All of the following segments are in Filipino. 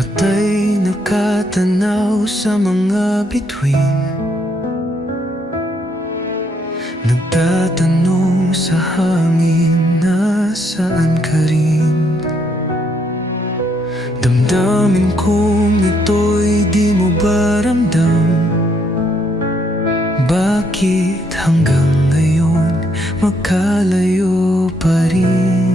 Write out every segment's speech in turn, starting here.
Mata'y nakatanaw sa mga bituin, nagtatanong sa hangin, nasaan ka rin? Damdamin kong ito'y di mo ba ramdam? Bakit hanggang ngayon magkalayo pa rin?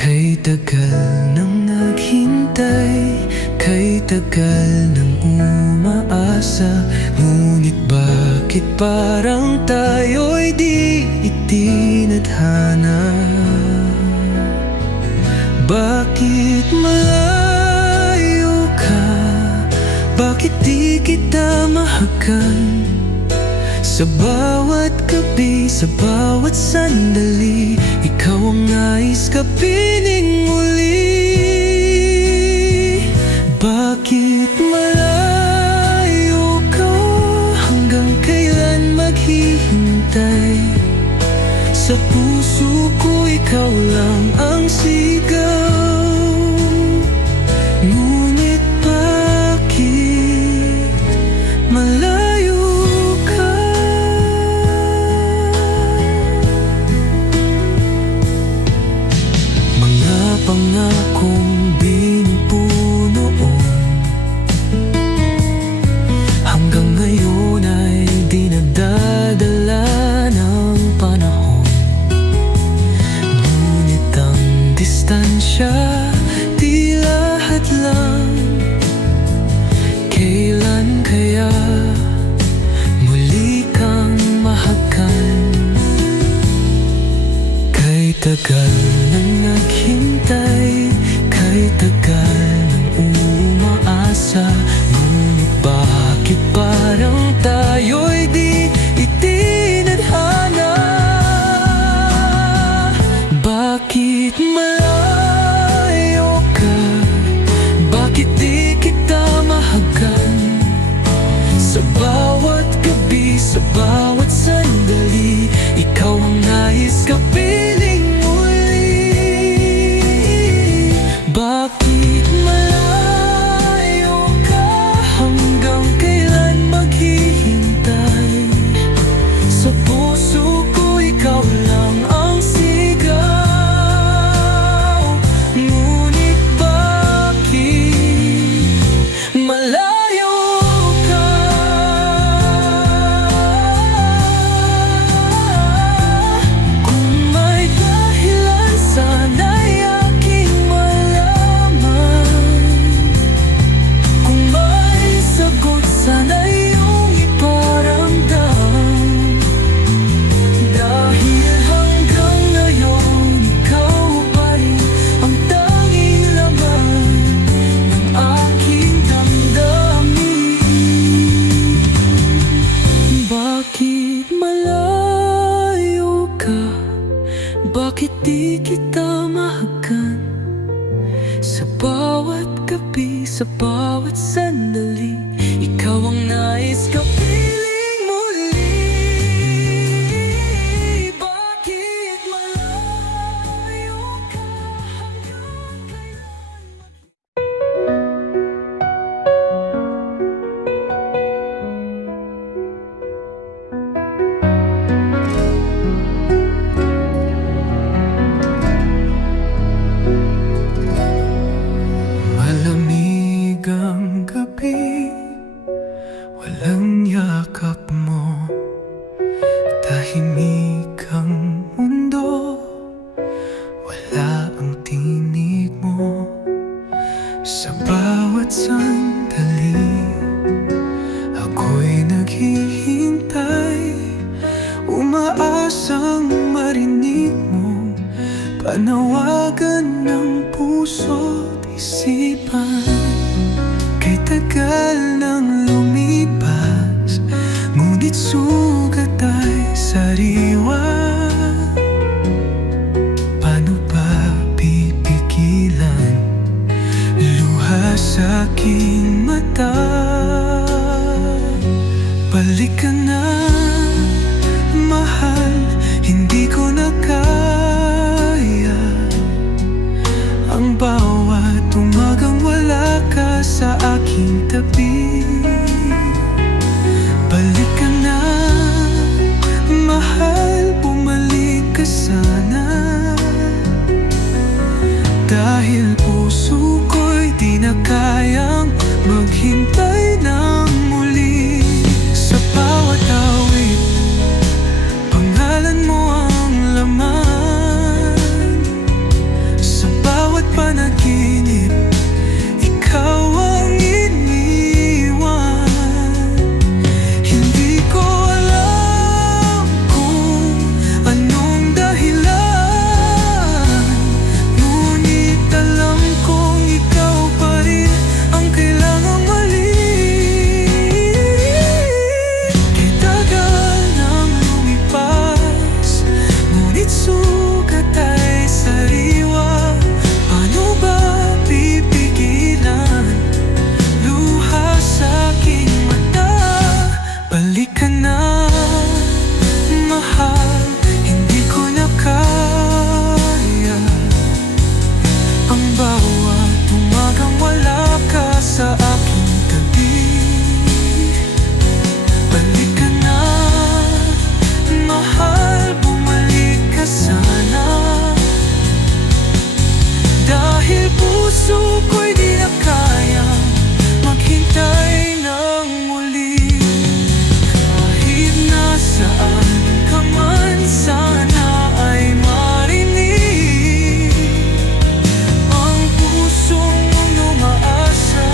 Kay tagal nang naghintay, kay tagal nang umaasa, ngunit bakit parang tayo'y di itinadhana? Bakit malayo ka? Bakit di kita mahagan? Sa bawat gabi, sa bawat sandali, ikaw ang nais ka piling muli. Bakit malayo ka? Hanggang kailan maghihintay? Sa puso ko ikaw lang ang sigaw. Ngunit bakit malayo ka? Mga pangakong binubuo noon, hanggang ngayon ay di nadadala ng panahon. Ngunit ang distansya, di lahat lang. Kailan kaya muli kang mahagan? Kay tagal nang naghintay, kay tagal nang umaasa, ngunit bakit parang tayo'y di itinadhana? Bakit malayo ka? Bakit di kita mahagan? Sa bawat gabi, sa bawat sandali, ikaw ang nais ka piling muli. Bakit malayo ka? Hanggang kailan maghihintay? Sa puso ko ikaw lang ang sigaw. Ngunit bakit malayo ka? Kung may dahilan, sana'y aking malaman. Kung may sagot, sana iyong iparamdam. Dahil hanggang ngayon, ikaw pa rin ang tanging laman ng aking damdamin. Bakit malayo ka? Bakit di kita mahagan? Sa bawat gabi, sa bawat sandali, ikaw ang nais ka piling muli. Bakit malayo ka? Hanggang kailan? Malamig ang gabi, walang yakap mo, tahimik ang mundo, wala ang tinig mo. Sa bawat sandali, ako'y naghihintay, umaasang marinig mo panawagan ng puso't isipan. Kay tagal nang lumipas, ngunit sugat ay sariwa. Paano ba pipigilan luha sa aking mata? Balik ka na, mahal, hindi ko na kaya ang bawat aking tabi. Balik ka na, mahal, bumalik ka sana. Dahil puso ko'y di na kayang maghintay ng muli. Sa bawat awit, pangalan mo ang laman. Sa bawat panaginip, ikaw ang iniwan. Hindi ko alam kung anong dahilan, ngunit alam kong ikaw pa rin ang kailangang mahalin. Di tagal nang lumipas, ngunit sugat ay sariwa. Paano ba pipigilan luha sa aking mata? Balik ka na, mahal, hindi ko na kaya ang bawat umagang wala ka sa aking tabi. Balik ka na, mahal, bumalik ka sana. Dahil puso ko'y di na kayang maghintay ng muli. Kahit nasaan ka man, sana ay marinig ang pusong umaasa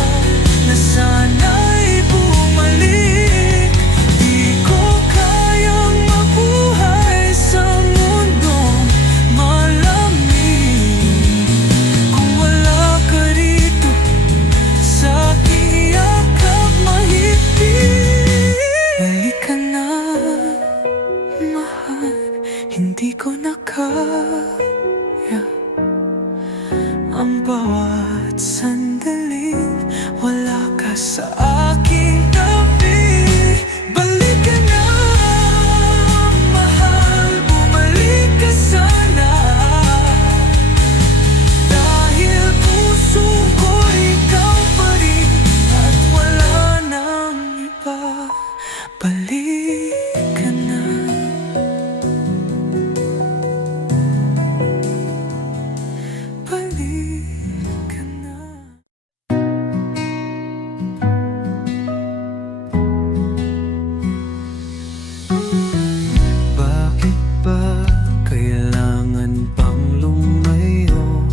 na sana'y bumalik. Di ko kayang mabuhay sa mundong malamig kung wala ka rito sa aking yakap mahigpit. Balik ka na, mahal, hindi ko na kaya ang bawat sandaling wala ka sa aking tabi. Balik ka na, mahal, bumalik ka sana. Dahil puso ko ikaw pa rin at wala nang iba. Balik ka na. Balik ka na. Bakit ba kailangan pang lumayo?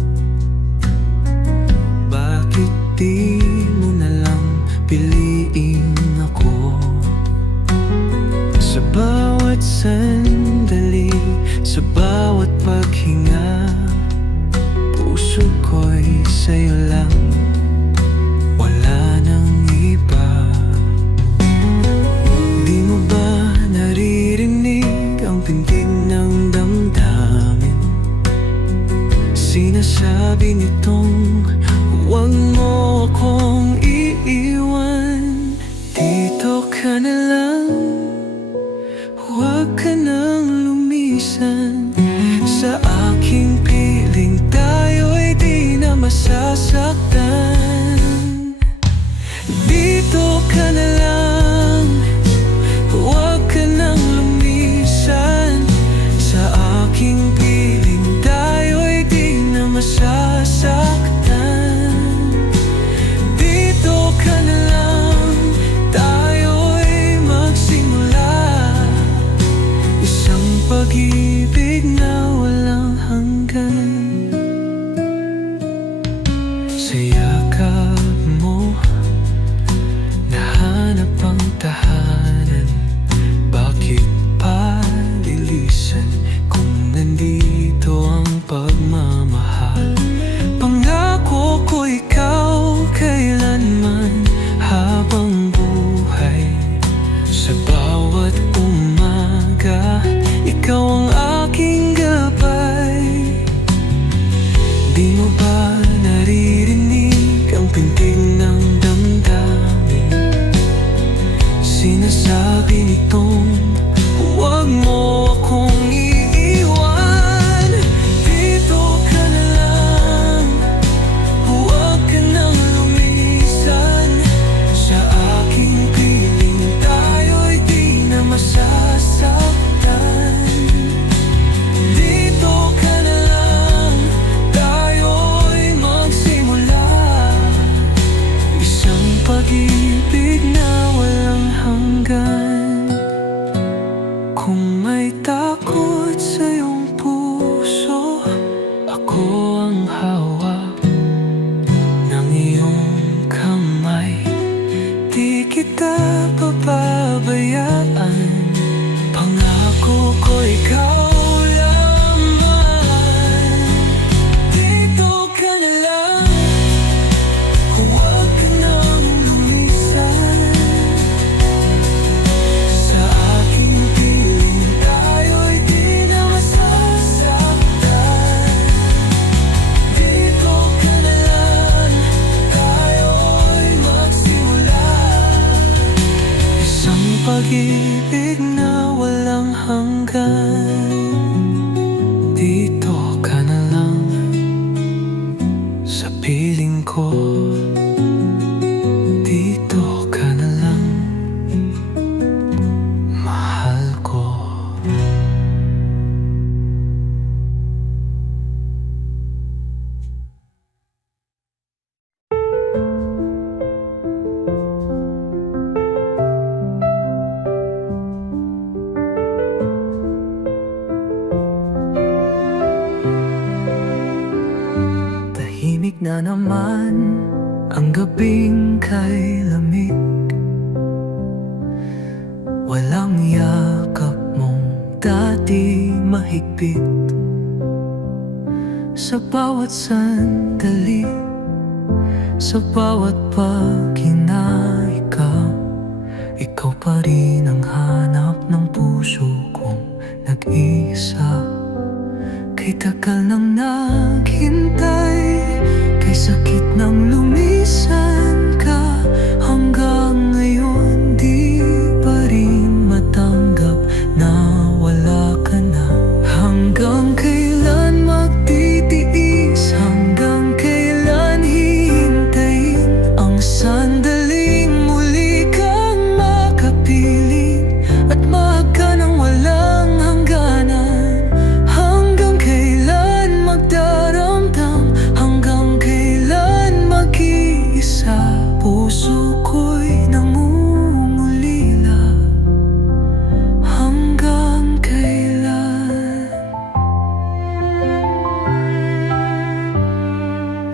Bakit di mo na lang piliin ako? Sa bawat sandali, sa bawat paghinga, puso ko'y sa'yo lang, wala nang iba. Di mo ba naririnig ang tintig ng damdamin? Sinasabi nitong huwag mo akong iiwan. Dito ka na lang, huwag ka nang lumisan. Sa aking piling tayo'y di na masasaktan. Dito ka na lang, huwag ka nang lumisan. Sa aking piling tayo'y di na masasaktan. Dito ka na lang, tayo'y magsimula isang pag-ibig na walang hanggan. Sa yakap mo, nahanap ang tahanan. Bakit pa lilisan kung nandito ang pagmamahal? Pangako ko ikaw kailanman habang buhay. Sa bawat umaga, ikaw ang aking gabay. Di mo ba naririnig ko, dito ka na lang, mahal ko. Tahimik na naman ang gabing kay lamig. Walang yakap mong dati mahigpit. Sa bawat sandali, sa bawat paghinga, ikaw pa rin ang hanap ng puso kong nag-iisa. Kay tagal nang naghintay, kay sakit nang lumisan ka, hanggang ngayon di pa rin matanggap na wala ka na. Hanggang kailan magtitiis, hanggang kailan hihintayin ang sandaling muli kang makapiling at maaga nang walang hangganan. Hanggang kailan magdaramdam, hanggang kailan mag-iisa, puso ko'y nangungulila. Hanggang kailan?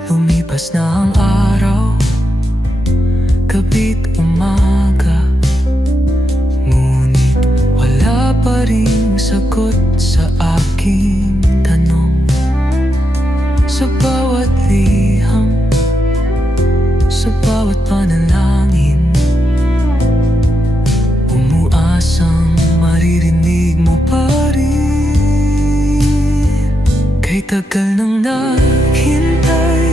Lumipas na ang araw, gabi't umaga, ngunit wala pa ring sagot sa aking tanong. Sa bawat liham, sa bawat panalangin, umuasang maririnig mo pa rin. Kay tagal nang naghintay,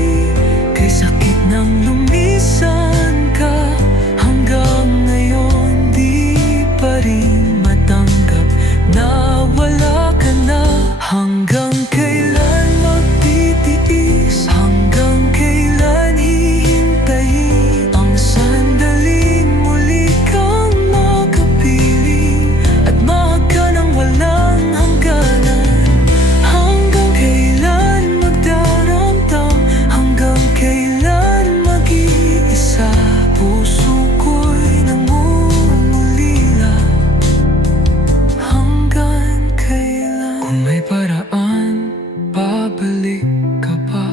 kay sakit nang lumisan ka, hanggang ngayon di pa rin matanggap na wala ka na. Hanggang kailan magtitiis, hanggang kailan hihintayin ang sandaling muli kang makapiling at maaga nang walang hangganan. Hanggang kailan magdaramdam, hanggang kailan mag-iisa, puso ko'y nangungulila. Hanggang kailan? Kung may paraan, babalik ka ba?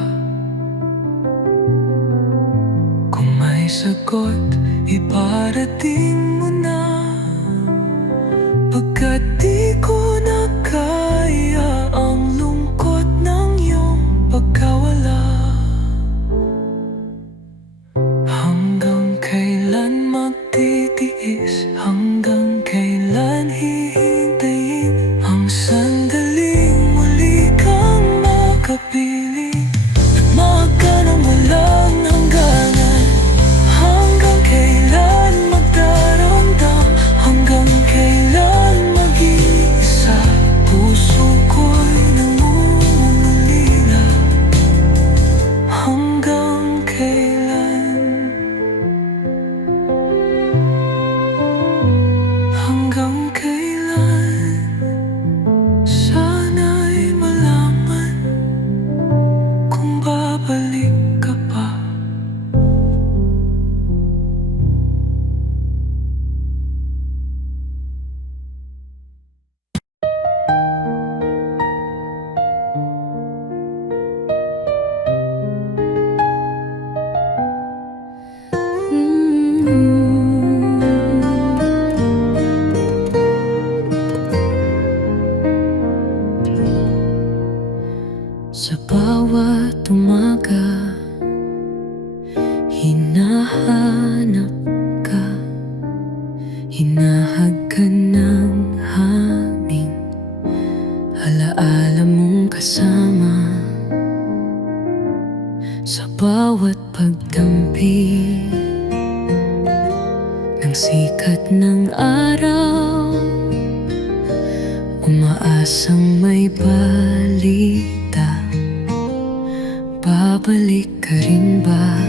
Kung may sagot, iparating mo na. Pagkat di ko na kaya ang lungkot ng iyong pagkawala. Hanggang kailan magtitiis, hanggang kailan hihintayin ang sandaling muli kang makapiling at maaga nang walang hangganan. Hanggang kailan magdaramdam, hanggang kailan mag-iisa, puso ko'y nangungulila. Hanggang kailan? Hanggang kailan? Sana'y malaman kung babalik ka pa. Sa bawat umaga, hinahanap ka, hinahagkan ng hangin, alaala mong kasama. Sa bawat pagdampi ng sikat ng araw, umaasang may balita. babalik ka rin ba?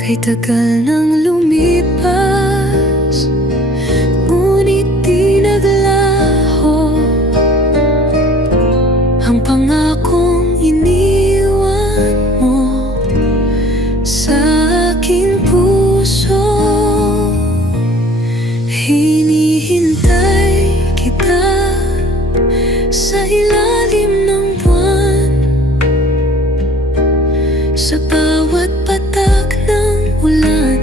Kay tagal nang lumipas, ngunit di naglaho ang pangakong iniwan mo sa aking puso. Hinihintay kita sa ilalim ng buwan, sa bawat patak ng ulan.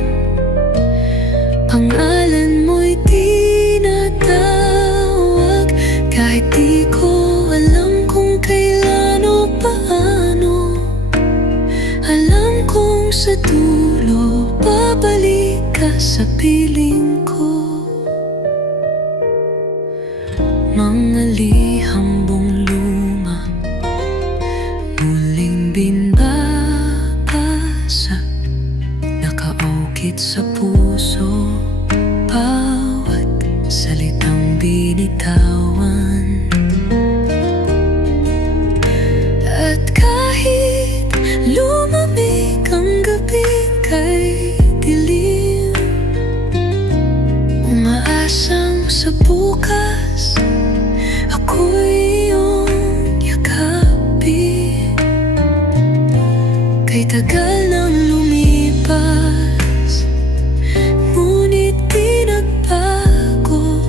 Pangalan mo'y tinatawag, kahit di ko alam kung kailan o paano. Alam kong sa dulo babalik ka sa piling ko. Mga lihambong luma, muling binabasa, nakaukit sa puso, bawat salitang binitawan. At kahit lumamig ang gabi kay dilim, umaasang sa bukas ako'y iyong yakapin. Kay tagal nang lumipas, ngunit di nagbago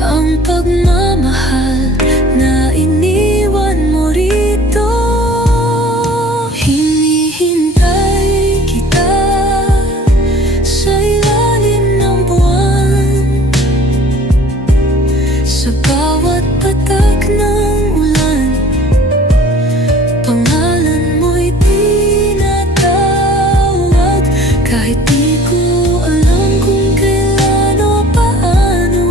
ang pagmamahal na iniwan mo rito. Hinihintay kita sa ilalim ng buwan, sa bawat patak ng ulan. Pangalan mo'y tinatawag, kahit di ko alam kung kailan o paano.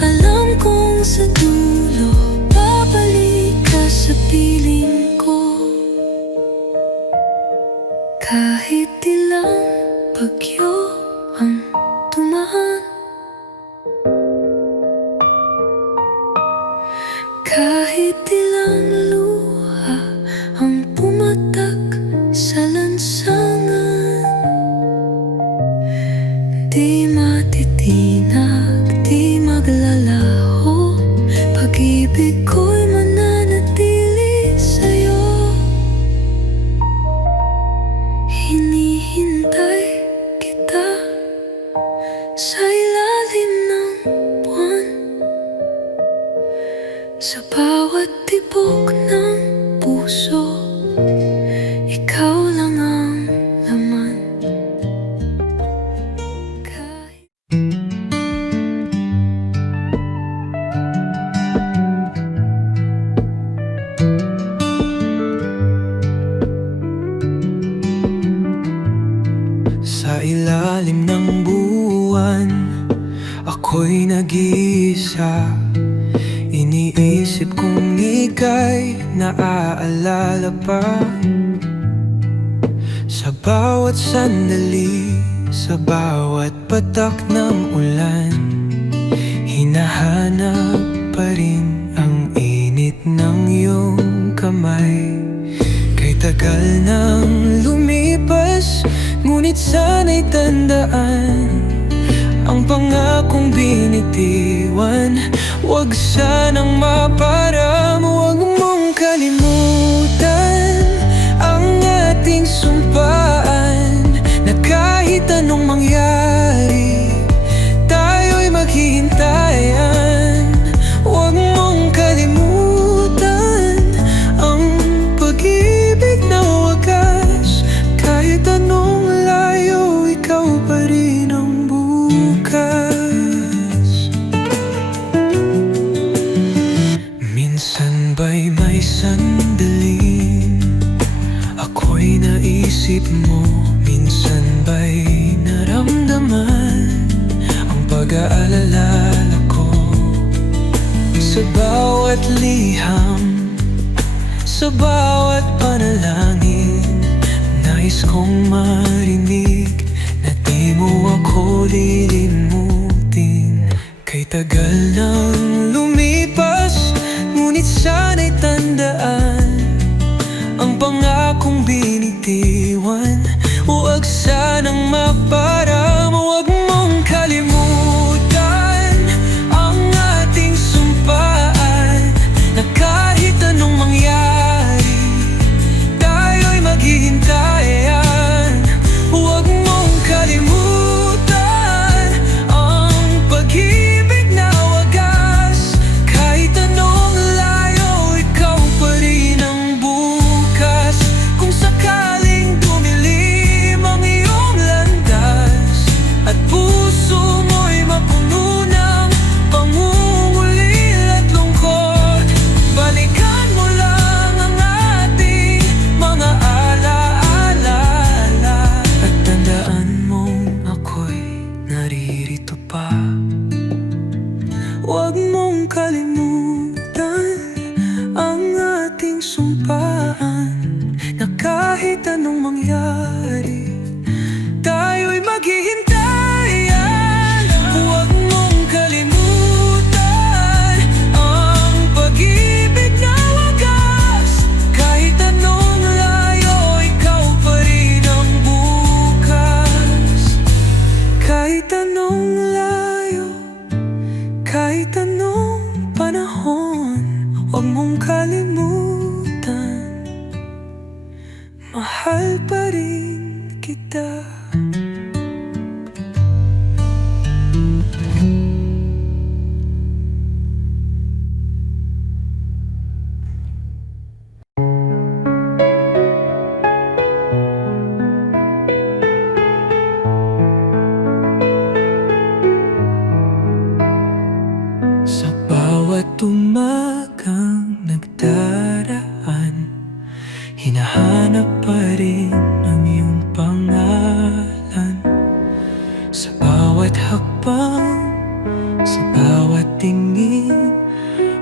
Alam kong sa dulo babalik ka sa piling ko. Kahit ilang bagyo ang dumaan, kahit ilang luha ang pumatak sa lansangan, di matitinag, di maglalaho, pag-ibig ko'y mananatili sa'yo. Hinihintay kita sa ilalim ng buwan, sa bawat tibok ng puso, ikaw lang ang laman. Sa ilalim ng buwan, ako'y nag-iisa. Iniisip kong ika'y naaalala pa. Sa bawat sandali, sa bawat patak ng ulan, hinahanap pa rin ang init ng iyong kamay. Kay tagal nang lumipas, ngunit sana'y tandaan ang pangakong binitiwan. Huwag sanang maparam, huwag mong kalimutan ang ating sumpaan, na kahit anong mangyari, tayo'y maghihintayan. Huwag mong kalimutan ang pag-ibig na wagas, kahit anong layo, ikaw pa rin ang bukas. Minsan ba'y may sandaling ako'y naisip mo? Minsan ba'y naramdaman ang pag-aalala ko? Sa bawat liham, sa bawat panalangin, nais kong marinig na di mo ako lilimutin. Kay tagal nang lumipas, ngunit sana'y tandaan ang pangakong binitiwan. Huwag sanang maparama, huwag mong kalimutan ang ating sumpaan, na kahit anong mangyari, tayo'y maghihintayan. Huwag mong kalimutan ang pag-ibig na wagas. Kahit anong layo, ikaw pa rin ang bukas. Kung sakaling dumilim ang iyong landas at puso mo'y mapuno ng pangungulil at lungkot, balikan mo lang ang ating mga alaala at tandaan mong ako'y naririto pa. Huwag mong kalimutan ang ating sumpaan, na kahit anong mangyari, tayo'y maghihintayan. Huwag mong kalimutan ang pag-ibig na wagas. Kahit anong layo, ikaw pa rin ang bukas. Kahit anong layo, kahit anong panahon, huwag mong kalimutan, mahal pa rin kita. Sa bawat umagang nagdaraan, hinahanap pa rin ang iyong pangalan. Sa bawat hakbang, sa bawat tingin,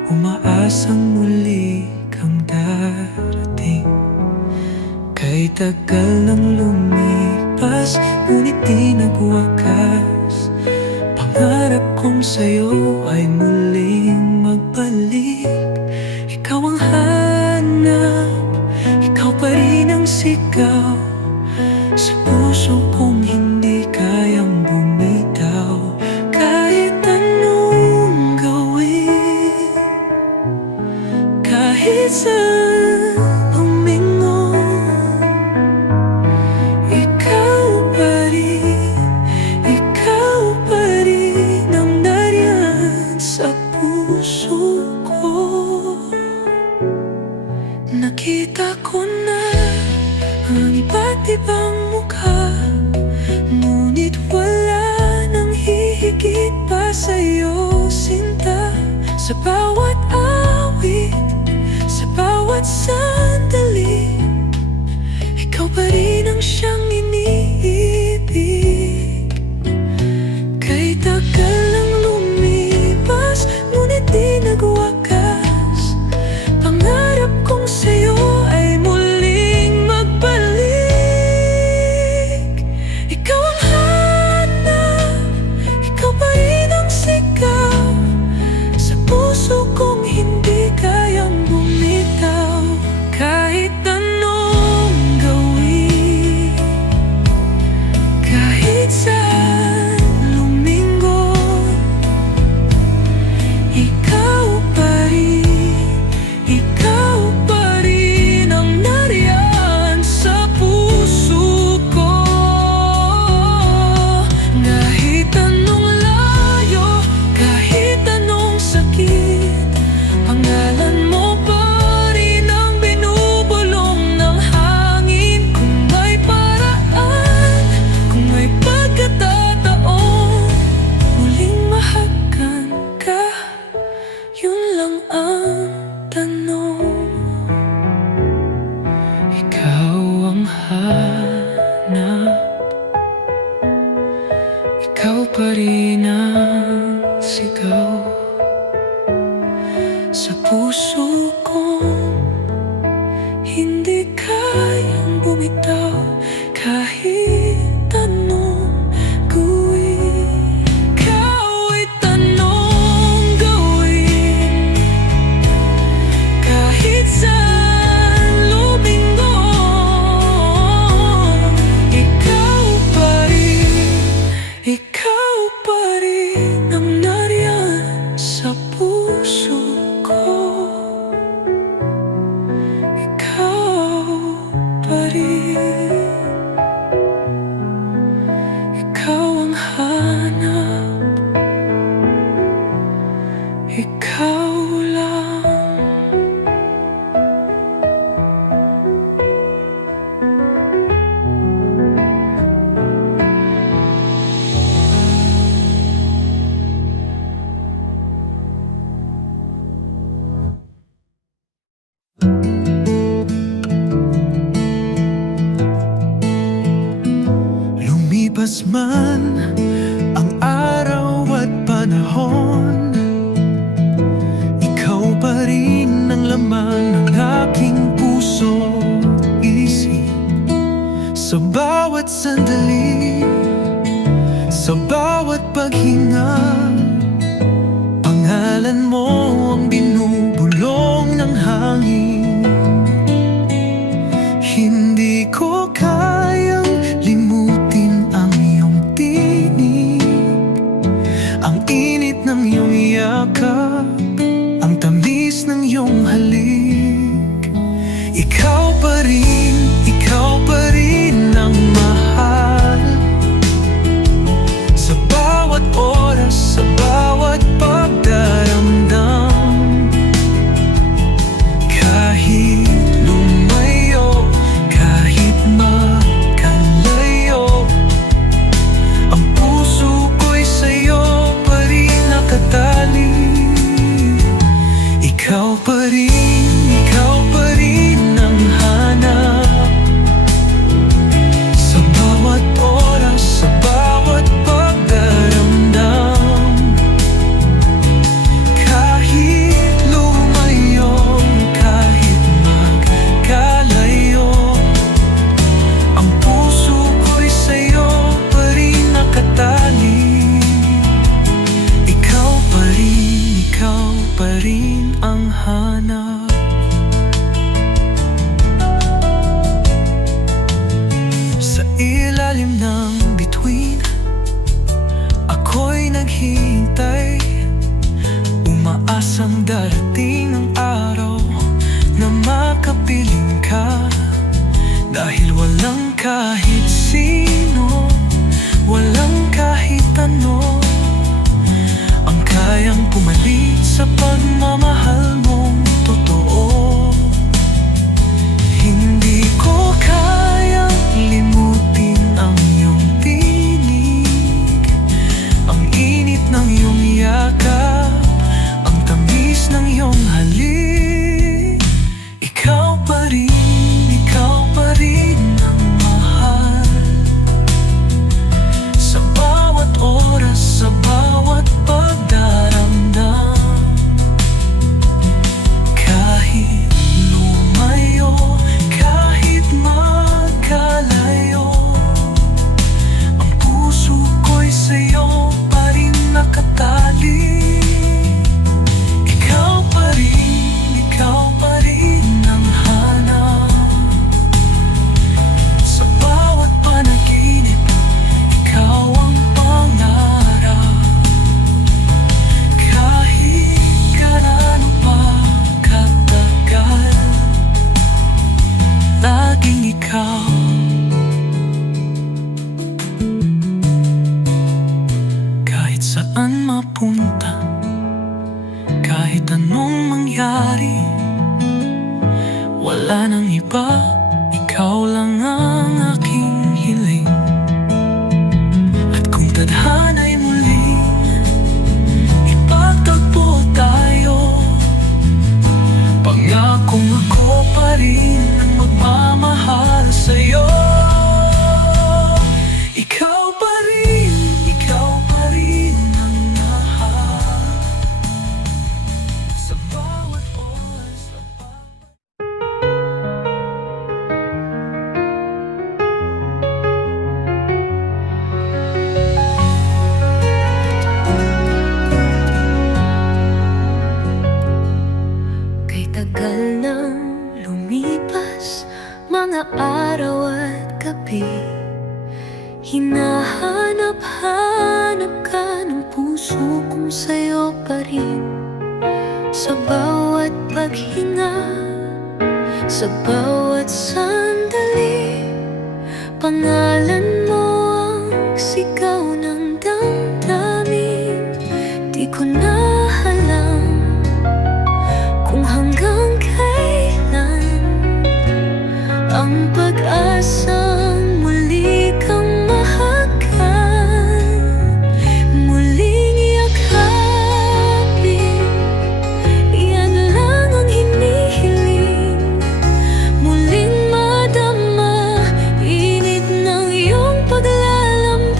umaasang muli kang darating. Kay tagal nang lumipas, ngunit di nagwakas. Pangarap kong sa'yo ay muling magbalik. Ikaw ang hanap, ikaw pa rin ang sigaw sa puso kong hindi kayang bumitaw. Kahit anong gawin, kahit saan humingon, ikaw pa rin, ikaw pa rin ang nariyan sa puso ko. Nakita ko na ang iba't ibang mukha, ngunit wala nang hihigit pa sa'yo, sinta. Sa bawat awit, sa bawat sandali, ikaw pa rin ang siyang iniibig. Kay tagal nang lumipas, ngunit di nagwakas. Pangarap kong sa'yo ay muling magbalik. Ikaw ang hanap, ikaw pa rin ang sigaw sa puso kong hindi kayang bumitaw. lumipas man ang araw at panahon, ikaw pa rin ang laman ng aking puso at isip. Sa bawat sandali, sa bawat paghinga, pangalan mo ang binubulong ng hangin. Hindi ko kayang limutin ang iyong tinig, ang init ng iyong yakap, ang tamis ng iyong halik. Ikaw pa rin ang mahal. Sa bawat oras, sa bawat pagdaramdam, kahit lumayo, kahit magkalayo, ang puso ko'y sa'yo pa rin nakatali. Ikaw pa rin ang hanap. Sa bawat oras, sa bawat pagdaramdam, kahit lumayo, kahit magkalayo, ang puso ko'y sa'yo pa rin nakatali. Ikaw pa rin ang hanap. Sa ilalim ng bituin, ako'y naghihintay, umaasang darating ang araw na makapiling ka. Dahil walang kahit sino, walang kahit ano ang kayang pumalit sa pagmamahal mong totoo. Hindi ko kayang limutin ang iyong tinig, ang init ng iyong yakap, ang tamis ng iyong halik. Ikaw pa rin ang mahal. Sa bawat oras, sa bawat pagdaramdam, kahit lumayo, kahit magkalayo, ang puso ko'y sa'yo pa rin nakatali. Ikaw pa rin ang hanap. Sa bawat panaginip, ikaw ang pangarap. Kahit gaano pa katagal, laging ikaw. Kahit saan mapunta, kahit anong mangyari, wala nang iba, ikaw lang ang aking hiling. At kung tadhana'y muling ipagtagpo tayo, pangakong ako pa rin ang magmamahal sa'yo. Ikaw pa rin ang mahal. Sa bawat oras, sa Kay tagal nang lumipas, mga araw at gabi, hinahanap-hanap ka ng puso kong sa'yo pa rin. Sa bawat paghinga, sa bawat sandali, pangalan mo ang sigaw ng damdamin. Di ko na alam kung hanggang kailan ang pag-asang muli kang mahagan, muling yakapin. Yan lang ang hinihiling, muling madama init ng iyong paglalamig.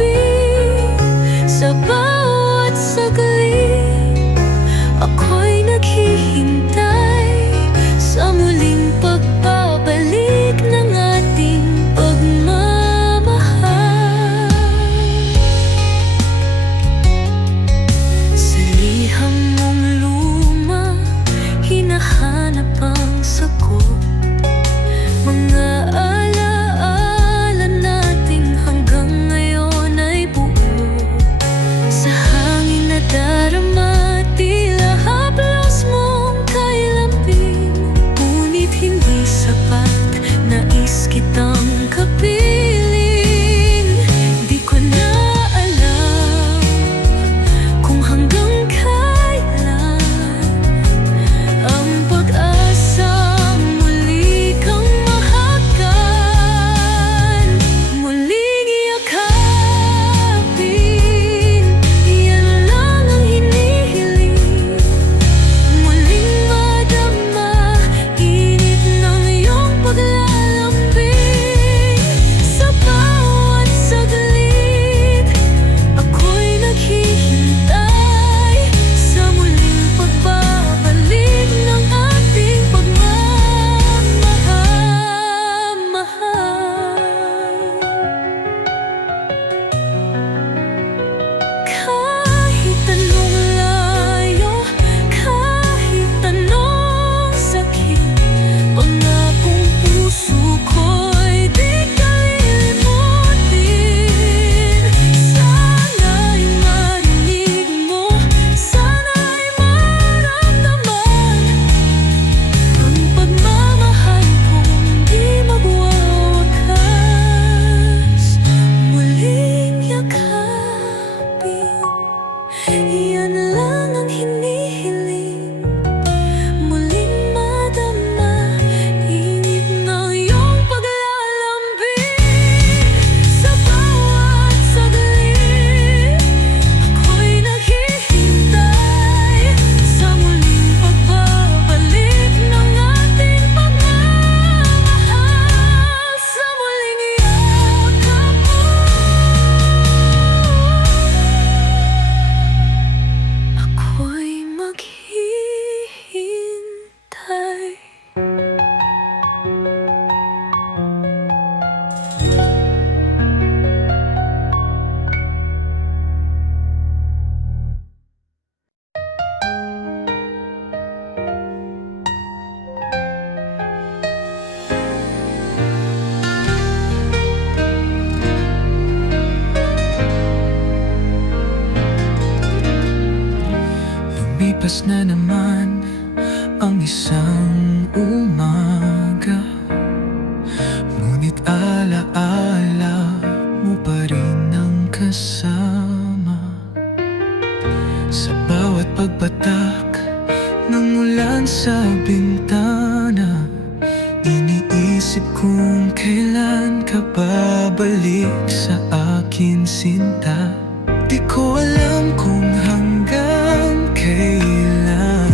Lumilipas na naman ang isang umaga, ngunit alaala mo pa rin ang kasama. Sa bawat pagpatak ng ulan sa bintana, iniisip kung kailan ka babalik sa akin, sinta. Di ko alam kung hanggang kailan,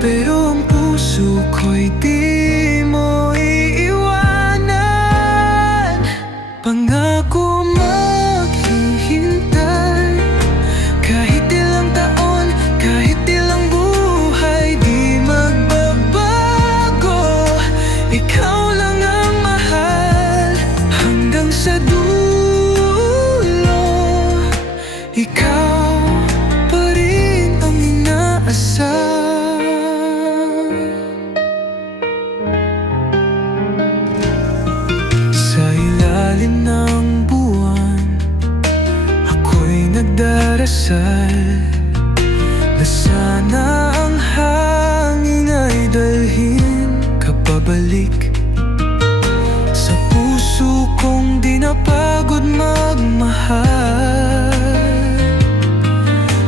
pero ang puso ko'y di mo iiwanan. Pangako maghihintay, kahit ilang taon, kahit ilang buhay, di magbabago. Ikaw lang ang mahal hanggang sa dulo. Ikaw pa rin ang inaasam. Sa ilalim ng buwan, ako'y nagdarasal na sana ang hangin ay dalhin ka pabalik sa puso kong di napagod magmahal.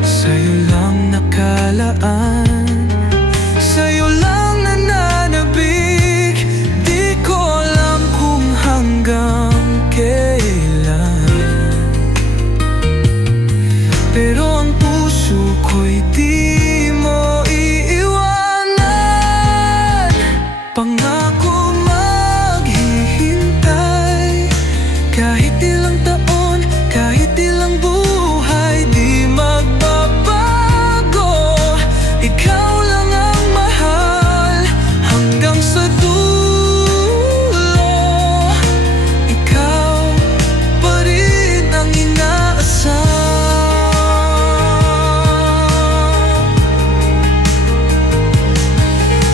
Sa'yo lang nakalaan, sa'yo lang nananabik. Di ko alam kung hanggang kailan, pero ang puso ko'y di mo iiwanan. Pangako maghihintay, kahit ilang taon, kahit ilang buhay, di magbabago. Ikaw lang ang mahal hanggang sa dulo. Ikaw pa rin ang inaasam.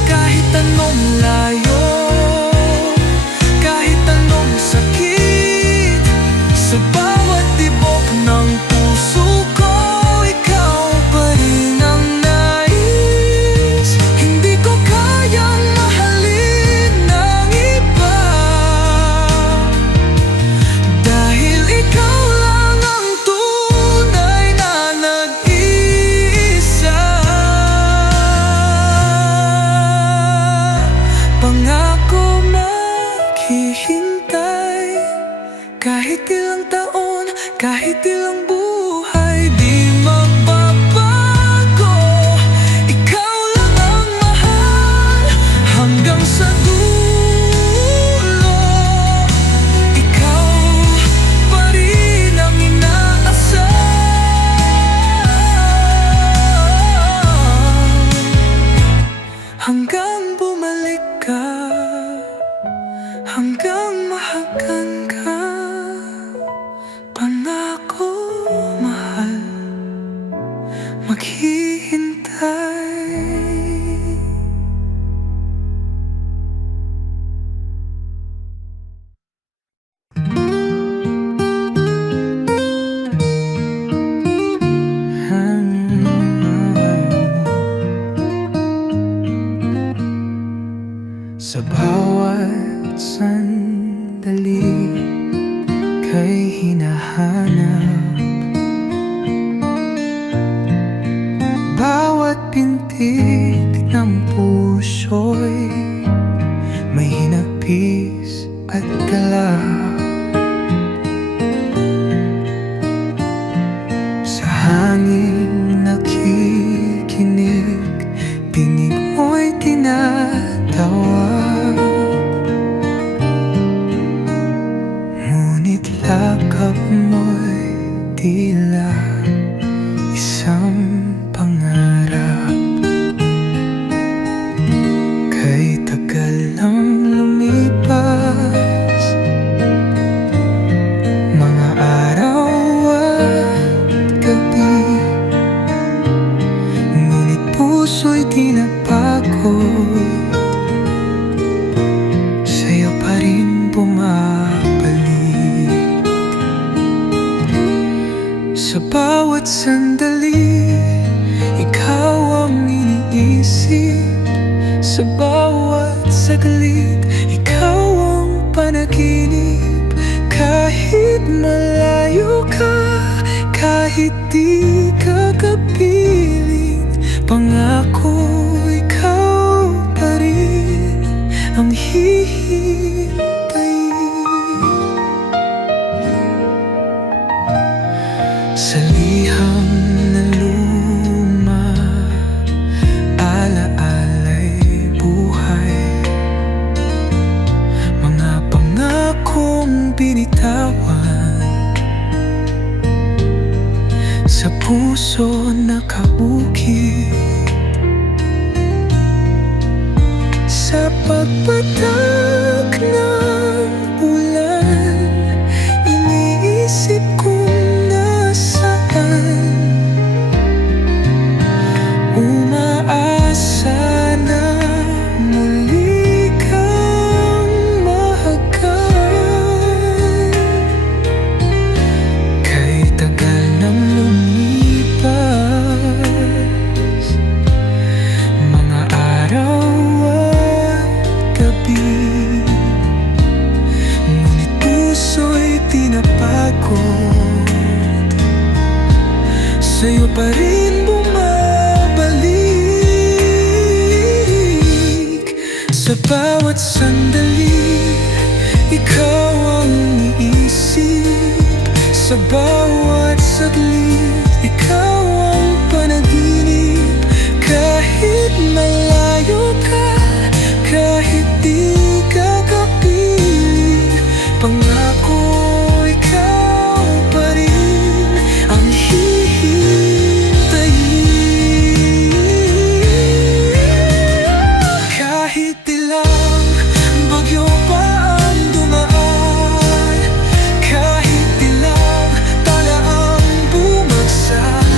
Kahit anong layo, kahit anong sakit, sa bawat tibok ng puso ko, ikaw pa rin ang nais. Hindi ko kayang mahalin ng iba, dahil ikaw lang ang tunay na nag-iisa. Pangako maghihintay, kahit ilang taon, kahit ilang buhay, di magbabago. Ikaw lang ang mahal hanggang sa dulo. Ikaw pa rin ang inaasam, hanggang bumalik ka, hanggang mahagan ka. Pangako mahal, maghihintay. Sa bawat sandali kay hinahanap, bawat pintig ng puso'y may hinapis at galak. Sa hangin nakikinig, pinig mo'y tinatawag, ngunit lakap mo'y tila isang pangarap. Kay tagal nang lumipas, saglit, ikaw ang panaginip. Kahit malayo ka, kahit di ka kapiling, pangako ikaw pa rin ang hihintayin. Sa liham na luma, alaala'y buhay, mga pangakong binitawan, sa puso nakaukit. Sa pagpatak ng ulan, iniisip kong nasaan, umaasa na muli kang mahagan. Kay tagal nang lumipas, mga araw at gabi, ngunit puso'y tinapagod, sa'yo pa rin bumabalik. Sa bawat sandali, ikaw ang iniisip. Sa bawat saglit, ikaw ang panaginip. Kahit malayo ka, kahit di ka kapiling, pangako ikaw pa rin ang hihintayin. Kahit ilang bagyo pa ang dumaan, kahit ilang tala ang bumagsak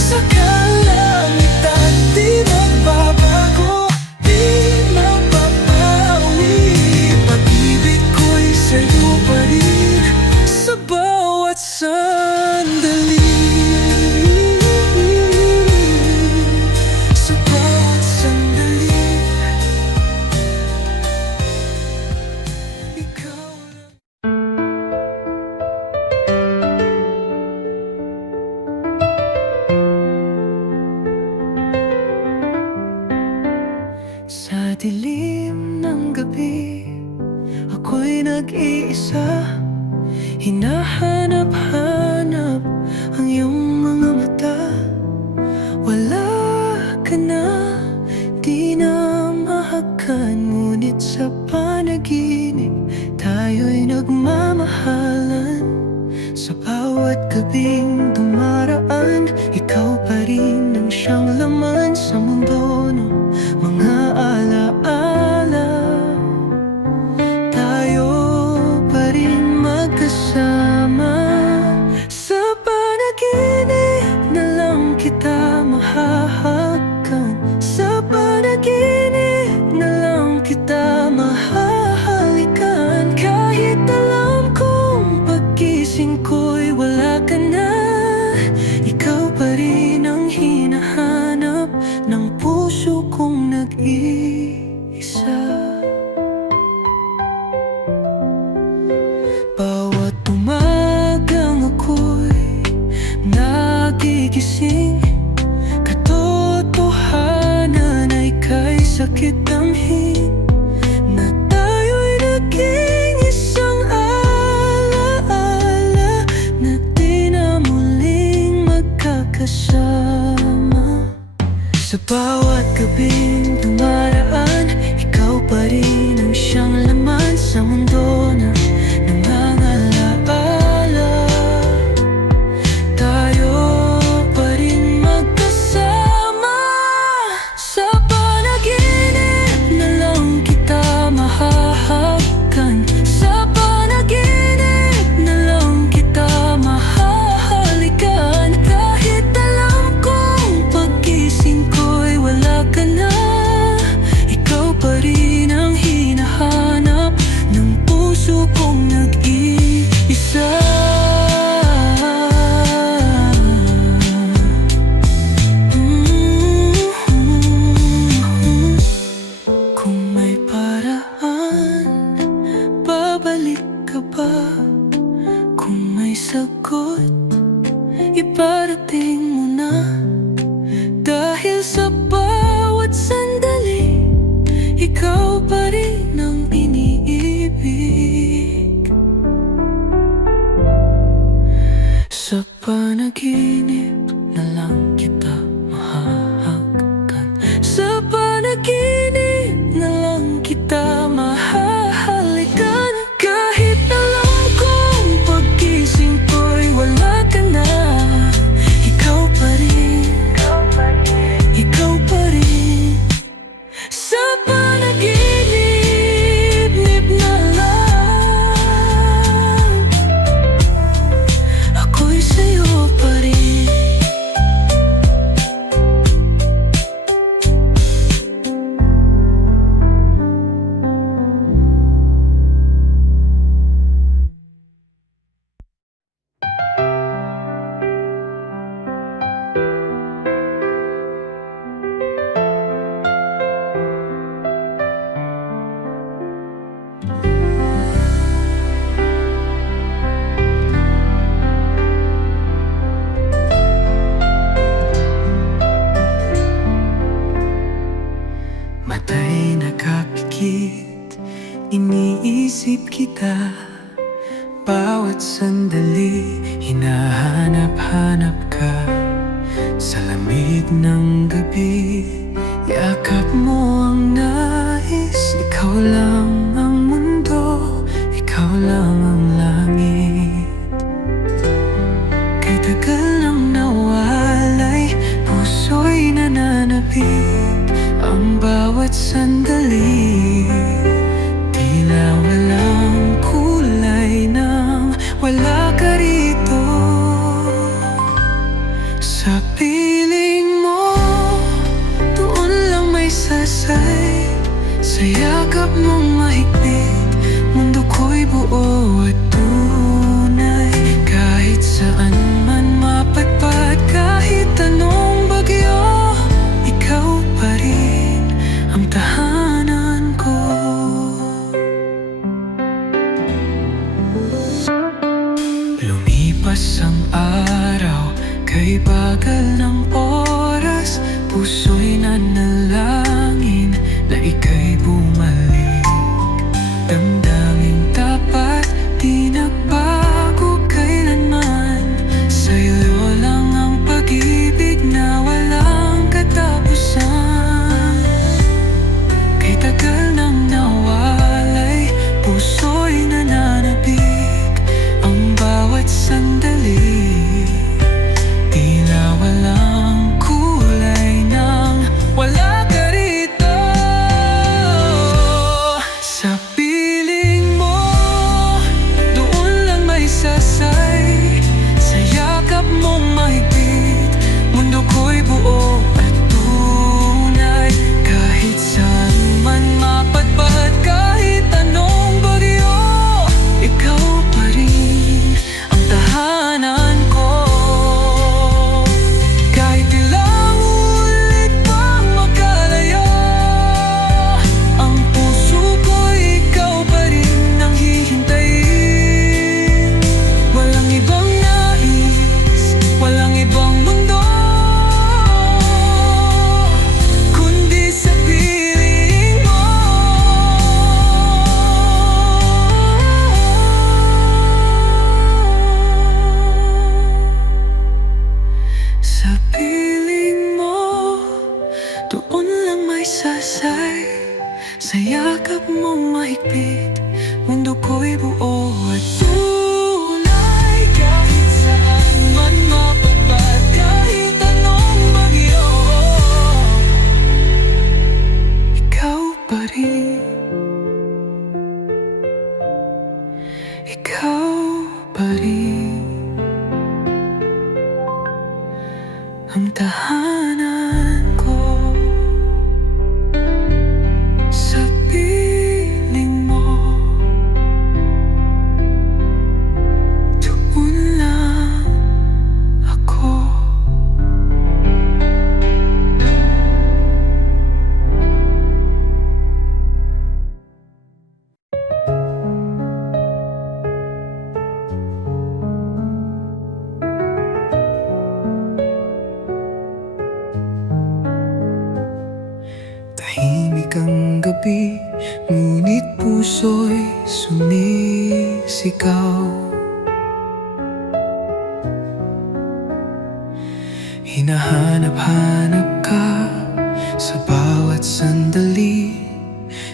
sa kalangitan, di magbabago, di magbabawi. Pag-ibig ko'y sa'yo pa rin sa bawat sandali. Sa bawat sandali, ikaw lang. Sa dilim ng gabi, ako'y nag-iisa, hinahanap-hanap ang iyong mga mata. Wala ka na, di na mahakan, ngunit sa panaginip tayo'y nagmamahalan. Sa bawat gabing dumaraan, ikaw pa rin ang siyang laman sa mundo ng mga alaala. Tayo pa rin magkasama. Sa panaginip na lang kita mahahakan. Sa panaginip na lang kita mahahalikan. Kahit alam kong paggising ko'y wala ka na, ikaw pa rin ang hinahanap ng puso kong nag-iisa. Bawat umagang ako'y nagigising, katotohanan ay kay sakit damhin, na tayo'y naging isang alaala, na di na muling magkakasama. Sa bawat gabing dumaraan, ikaw pa rin ang siyang laman sa mundo na nangangalaala. Tayo pa rin magkasama. Sa panaginip na lang kita mahahakan. Sa panaginip na lang kita mahahalikan. Kahit alam kong paggising ko'y wala ka na, ikaw pa rin ang hinahanap ng pa rin ang iniibig. Sa panaginip na lang kita mahahagkan. Sa panaginip na lang kita mahahalikan. Kahit alam kong paggising ko'y wala ka na, ikaw pa rin, ikaw pa rin. Sa panaginip na lang, ako'y sa'yo pa rin. Mata'y nakapikit, iniisip kita. Bawat sandali, hinahanap-hanap ka. Sa lamig ng gabi, yakap mo ang nais. Ikaw lang ang mundo, ikaw lang ang langit. Kay tagal nang nawalay, puso'y nananabik. Ang bawat sandali, tila walang kulay nang wala ka rito. Sa piling mo, doon lang may sasay. Sa yakap mong mahigpit, mundo ko'y buo at tunay. Kahit saan man mapadpad, kahit anong bagyo, ikaw pa rin ang tahanan ko. Lumipas ang araw, kay bagal ng oras. Puso'y nanalangin na ika'y bumalik. Damdaming tapat, di nagbago kailanman. Sa'yo lang ang pag-ibig na walang katapusan. Kay tagal nang nawalay, puso'y nananabik. Ang bawat sandali, tila walang kulay nang wala ka rito. Sa piling mo, doon lang may sasay. Sa yakap mong mahigpit, mundo ko'y buo at tunay. Kahit saan man mapadpad, kahit anong bagyo, ikaw pa rin ang tahanan ko. Kahit ilang ulit pang magkalayo, ang puso ko'y ikaw pa rin ang hihintayin. Walang ibang nais, walang ibang mundo, kundi sa piling mo. Sa piling mo, doon lang may sasay. Sa yakap mong mahigpit, mundo ko'y buo at tunay. Kahit saan man mapadpad, kahit anong bagyo, ikaw pa rin, ikaw pa rin ang tahanan ko. Sa piling mo, doon lang ako. ngunit puso'y sumisigaw. Hinahanap-hanap ka sa bawat sandali,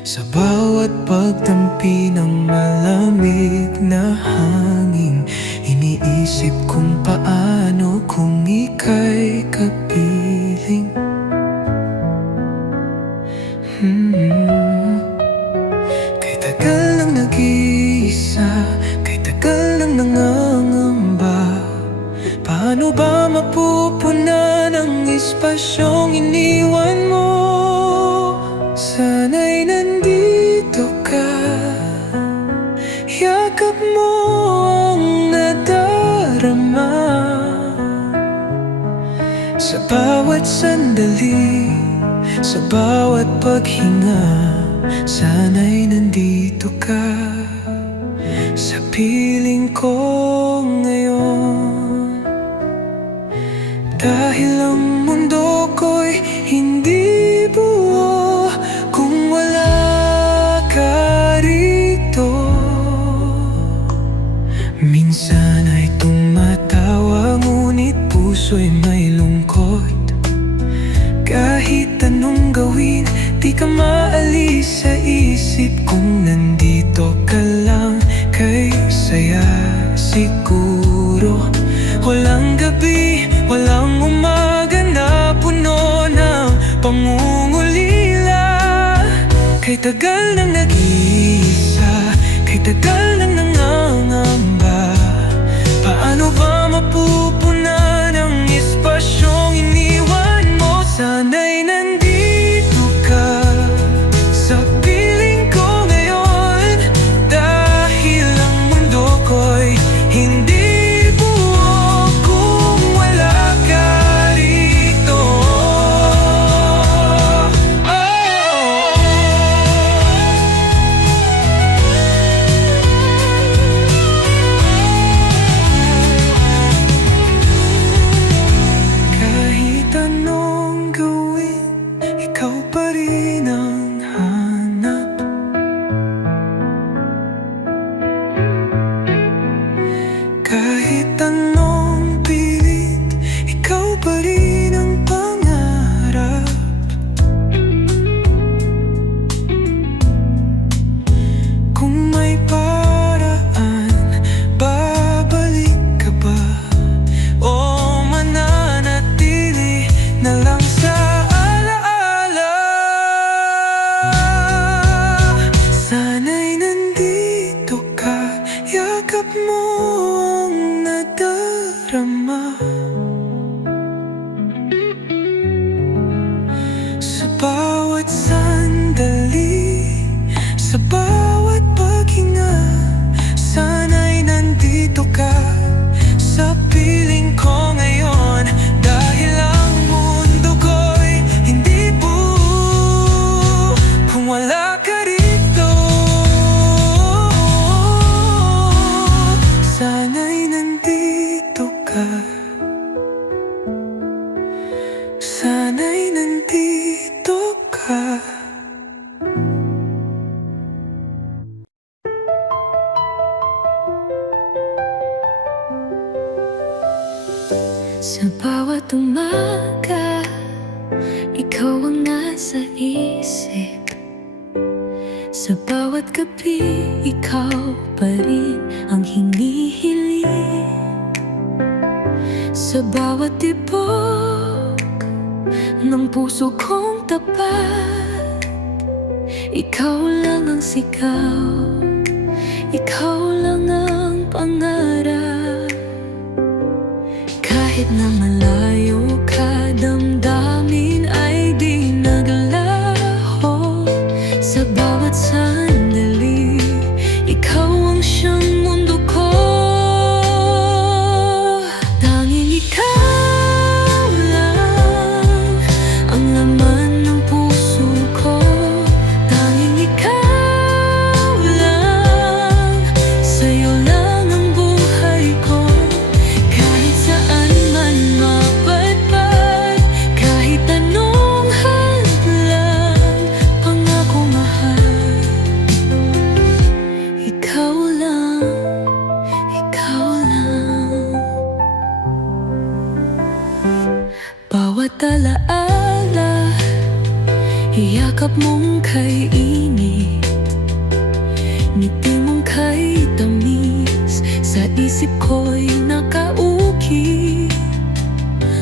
sa bawat pagtampi ng malamig na hangin. Iniisip kung paano kung ika'y kapiling. Kay tagal nang nag-iisa, kay tagal nang nangangamba. Paano ba mapupunan ang espasyong iniwan mo? Sana'y nandito ka, yakap mo ang nadarama. Sa bawat sandali, sa bawat paghinga, sana'y nandito ka sa piling ko ngayon. Dahil ang mundo ko'y hindi buo kung wala ka rito. Minsan ay tumatawa ngunit puso'y may lungkot. Kahit anong gawin, di ka maalis sa isip kung nandito ka lang. Kay saya siguro, walang gabi, walang umaga na puno ng pangungulila. Kay tagal nang nag-iisa, kay tagal nang nangangamba. Paano ba mapupunan ang espasyong iniwan mo? Sana'y nandito ka sa piling ko ngayon. Dahil ang mundo ko'y hindi buo kung wala ka rito. Kahit anong gawin, ikaw pa rin ang hanap. Kahit anong pilit, ikaw pa rin ang pangarap. Kung may paraan, babalik ka ba? O mananatili na lang sa alaala? Sana'y nandito ka, yakap mo ang nadarama. Sa bawat sandali, sa bawat paghinga, sana'y nandito ka sa piling ko ngayon. Dahil ang mundo ko'y hindi buo kung wala ka rito. Sana'y nandito ka, sana'y nandito ka. Sa bawat umaga, ikaw ang nasa isip. Sa bawat gabi, ikaw pa rin ang hinihiling. Sa bawat tibok ng puso kong tapat, ikaw lang ang sigaw, ikaw lang ang pangarap. Kahit na malayo ka, damdamin ay di naglaho. Sa bawat sandali, ikaw ang siyang mundo ko. Tanging ikaw lang ang laman ng puso ko. Tanging ikaw lang, sa'yo lang ang buhay ko. Kahit saan man mapadpad, kahit anong hadlang, pangako mahal, mong kay init, ngiti mong kay tamis, sa isip ko'y nakauki.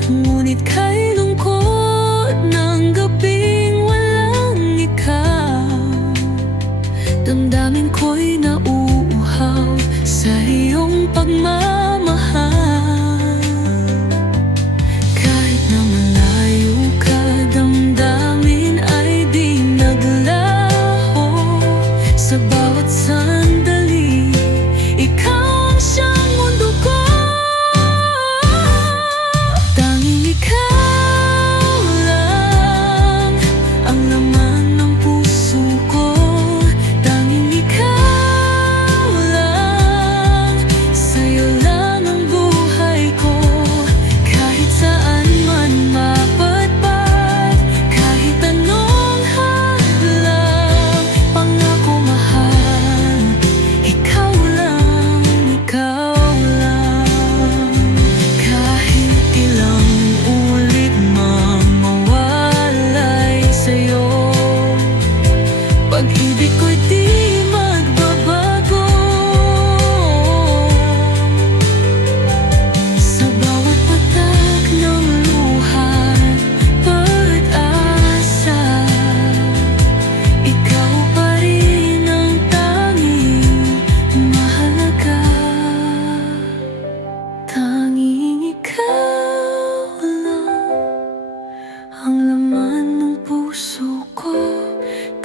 Ngunit kay lungkot ng gabing walang ikaw, damdamin ko'y nauuhaw sa iyong pagmamahal. Kahit na malayo ka, damdamin ay di naglaho. Sa bawat sandali, ikaw ang siyang mundo ko. Tanging ikaw lang ang laman ng puso ko. Tanging ikaw lang, sa'yo lang ang buhay ko. Kahit saan man mapadpad, kahit anong hadlang, pangako mahal, ikaw lang, ikaw lang. Kahit ilang ulit mang mawalay sa'yo, pag-ibig ko'y di magbabago. Sa bawat patak ng luha, pag-asa, ikaw pa rin ang tanging mahalaga. Tanging ikaw lang ang laman ng puso ko.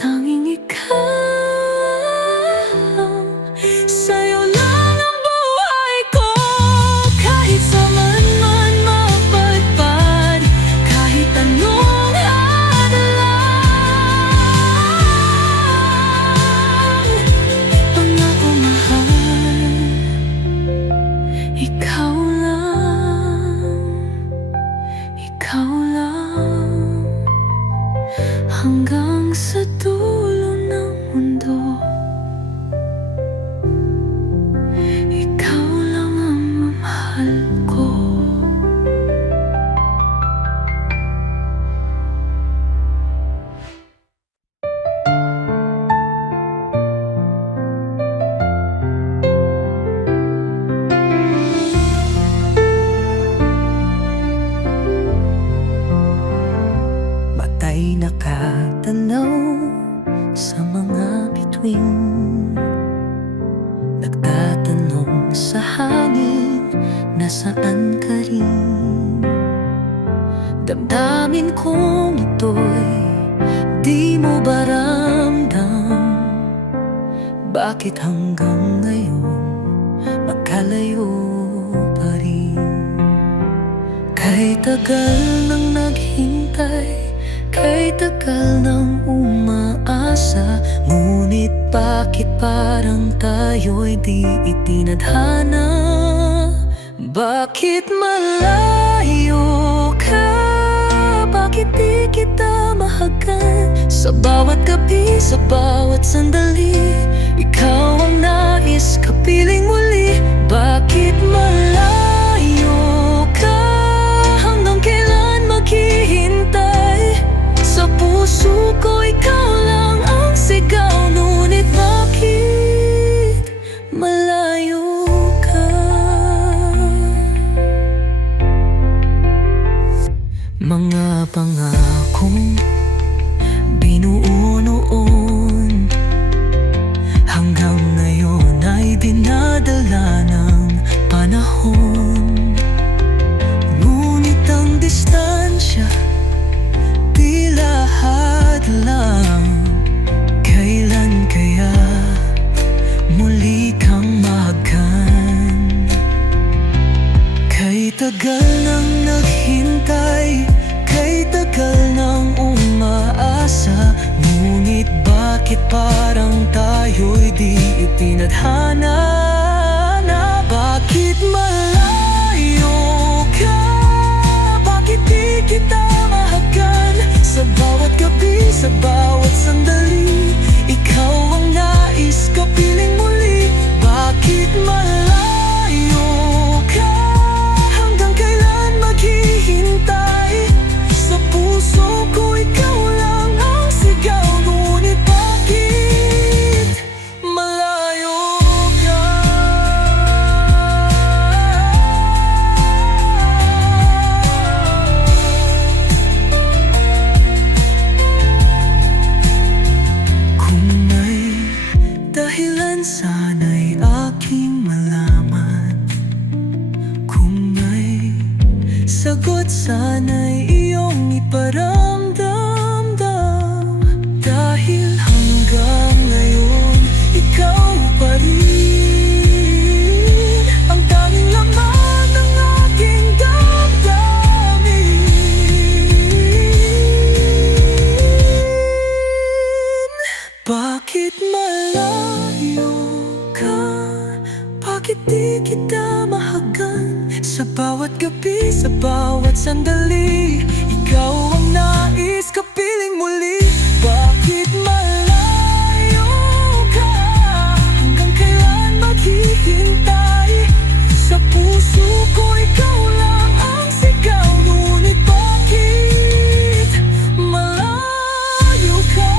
Tanging ikaw lang, sa'yo lang ang buhay ko. Kahit saan man mapadpad, kahit anong hadlang, pangako mahal, ikaw lang, ikaw lang. Hanggang sa dulo ng mundo, ikaw lang ang mamahal ko. Matay nakatanaw sa mga bituin, nagtatanong sa hangin, nasaan ka rin? Damdamin kong ito'y di mo ba ramdam? Bakit hanggang ngayon magkalayo pa rin? Kay tagal nang naghintay, kay tagal nang umaasa, ngunit bakit parang tayo'y di itinadhana? Bakit malayo ka? Bakit di kita mahagan? Sa bawat gabi, sa bawat sandali, ikaw ang nais kapiling muli. Bakit malayo ka? Hanggang kailan maghihintay? Sa puso ko ikaw lang ang sigaw, ngunit bakit malayo ka? Mga pangakong binuo noon, hanggang ngayon ay dinadala ng panahon. Ngunit ang distansya tila hadlang. Kailan kaya muli kang mahagan? Kay tagal nang naghintay, kay tagal nang umaasa, ngunit bakit parang tayo'y di itinadhana? Na bakit malayo ka? Bakit di kita mahagan? Sa bawat gabi, sa bawat sandali, ikaw ang nais kapiling muli. Bakit malayo ka? Hanggang kailan maghihintay? Sa puso ko ikaw lang ang sigaw, sana'y aking malaman. Kung may sagot sana'y iyong iparamdam. Dahil hanggang ngayon, ikaw pa rin ang tanging laman ng aking damdamin. Bakit malayo ka? Bakit di kita mahagan? Sa bawat gabi, sa bawat sandali, ikaw ang nais kapiling muli. Bakit malayo ka? Hanggang kailan maghihintay? Sa puso ko ikaw lang ang sigaw. Ngunit bakit malayo ka?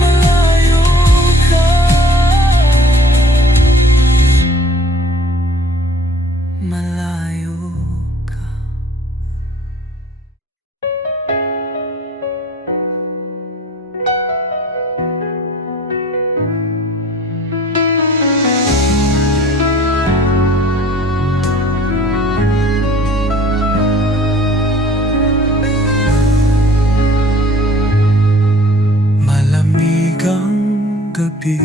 Malayo ka. Malayo ka. Malamig ang gabi,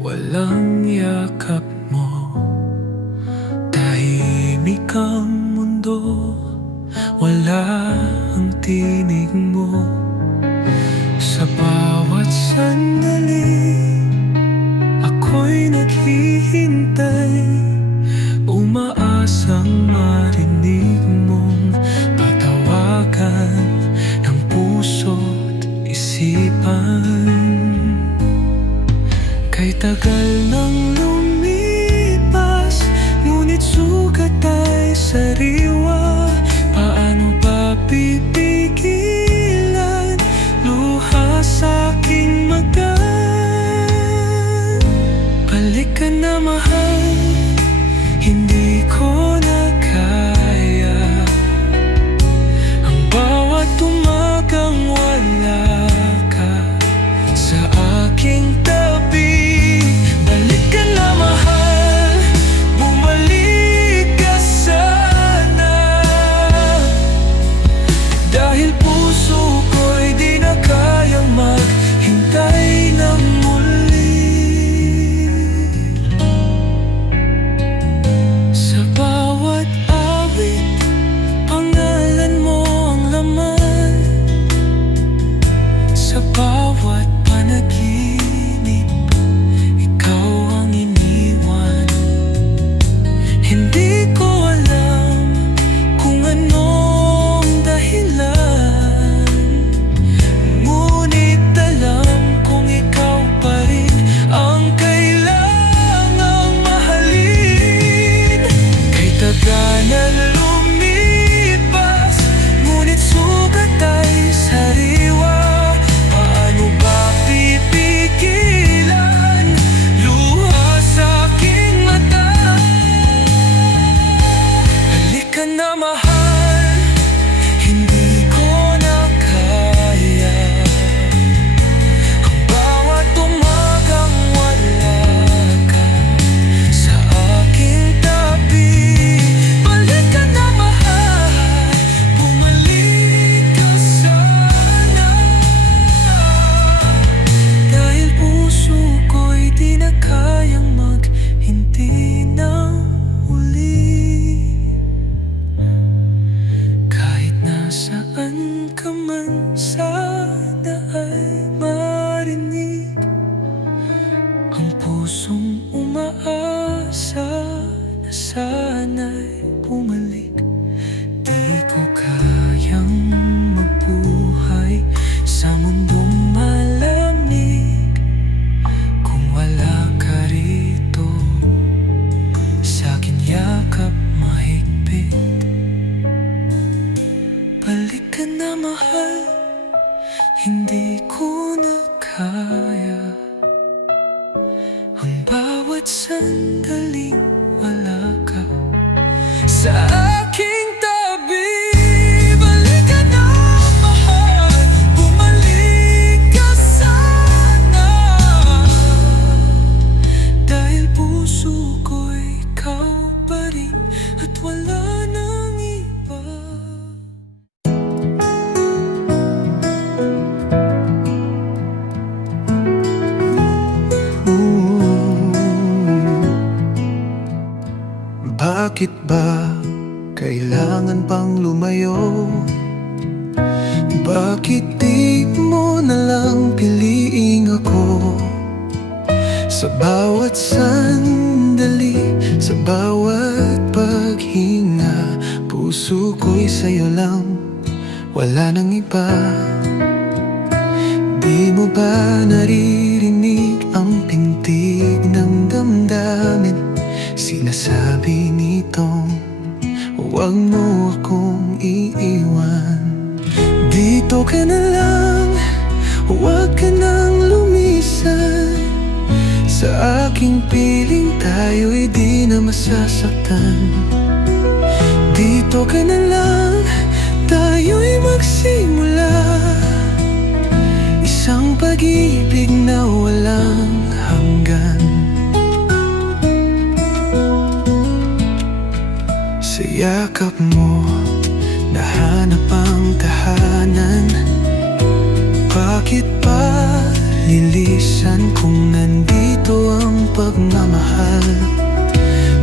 walang yakap mo. Tahimik ang mundo, wala ang tinig mo. Sa bawat sandali, ako'y naghihintay, umaasang marinig mong patawagan ng puso't isipan. Kay tagal nang lumipas, ngunit sugat ay sariwa. Paano ba pipigilan luha sa'king magan? Balik ka na mahal, hindi ko na kaya ang bawat umagang wala ka sa aking tabi. Balik ka na mahal, bumalik ka sana. Dahil puso ko'y di na kayang maghintay ng muli. Sa bawat awit, pangalan mo ang laman. Sa bawat panaginip, ikaw ang iniwan. Hindi ko alam kung anong dahilan, ngunit alam kong ikaw pa rin ang kailangang mahalin. Kay taga na lumipas, ngunit sugat ay sariwa. Paano ba pipigilan luha sa'king mata? Balik ka na mahal, hindi ko na kaya ang bawat umagang wala ka sa aking tabi. Balik ka na mahal, bumalik ka sana. Dahil puso ko'y di na kayang maghintay ng huli. Kahit nasaan ka man, sana ay marinig ang pusong umaasa na sana'y bumalik. Di ko kayang magbuhay sa mundong malamig kung wala ka rito, sa'king yakap mahigpit. Balik ka na mahal, hindi ko na kaya ang bawat sandaling wala ka sa aking tabi. Balik ka na mahal, bumalik di mo na lang piliing ako. Sa bawat sandali, sa bawat paghinga, puso ko'y sa'yo lang, wala nang iba. Di mo ba naririnig ang pintig ng damdamin? Sinasabi nitong huwag mo akong iiwan. Dito ka na lang, huwag ka nang lumisan. Sa aking piling tayo'y di na masasaktan. Dito ka na lang, tayo'y magsimula. Isang pag-ibig na walang hanggan. Sa yakap mo, nahanap ang tahanan. Bakit pa lilisan kung nandito ang pagmamahal?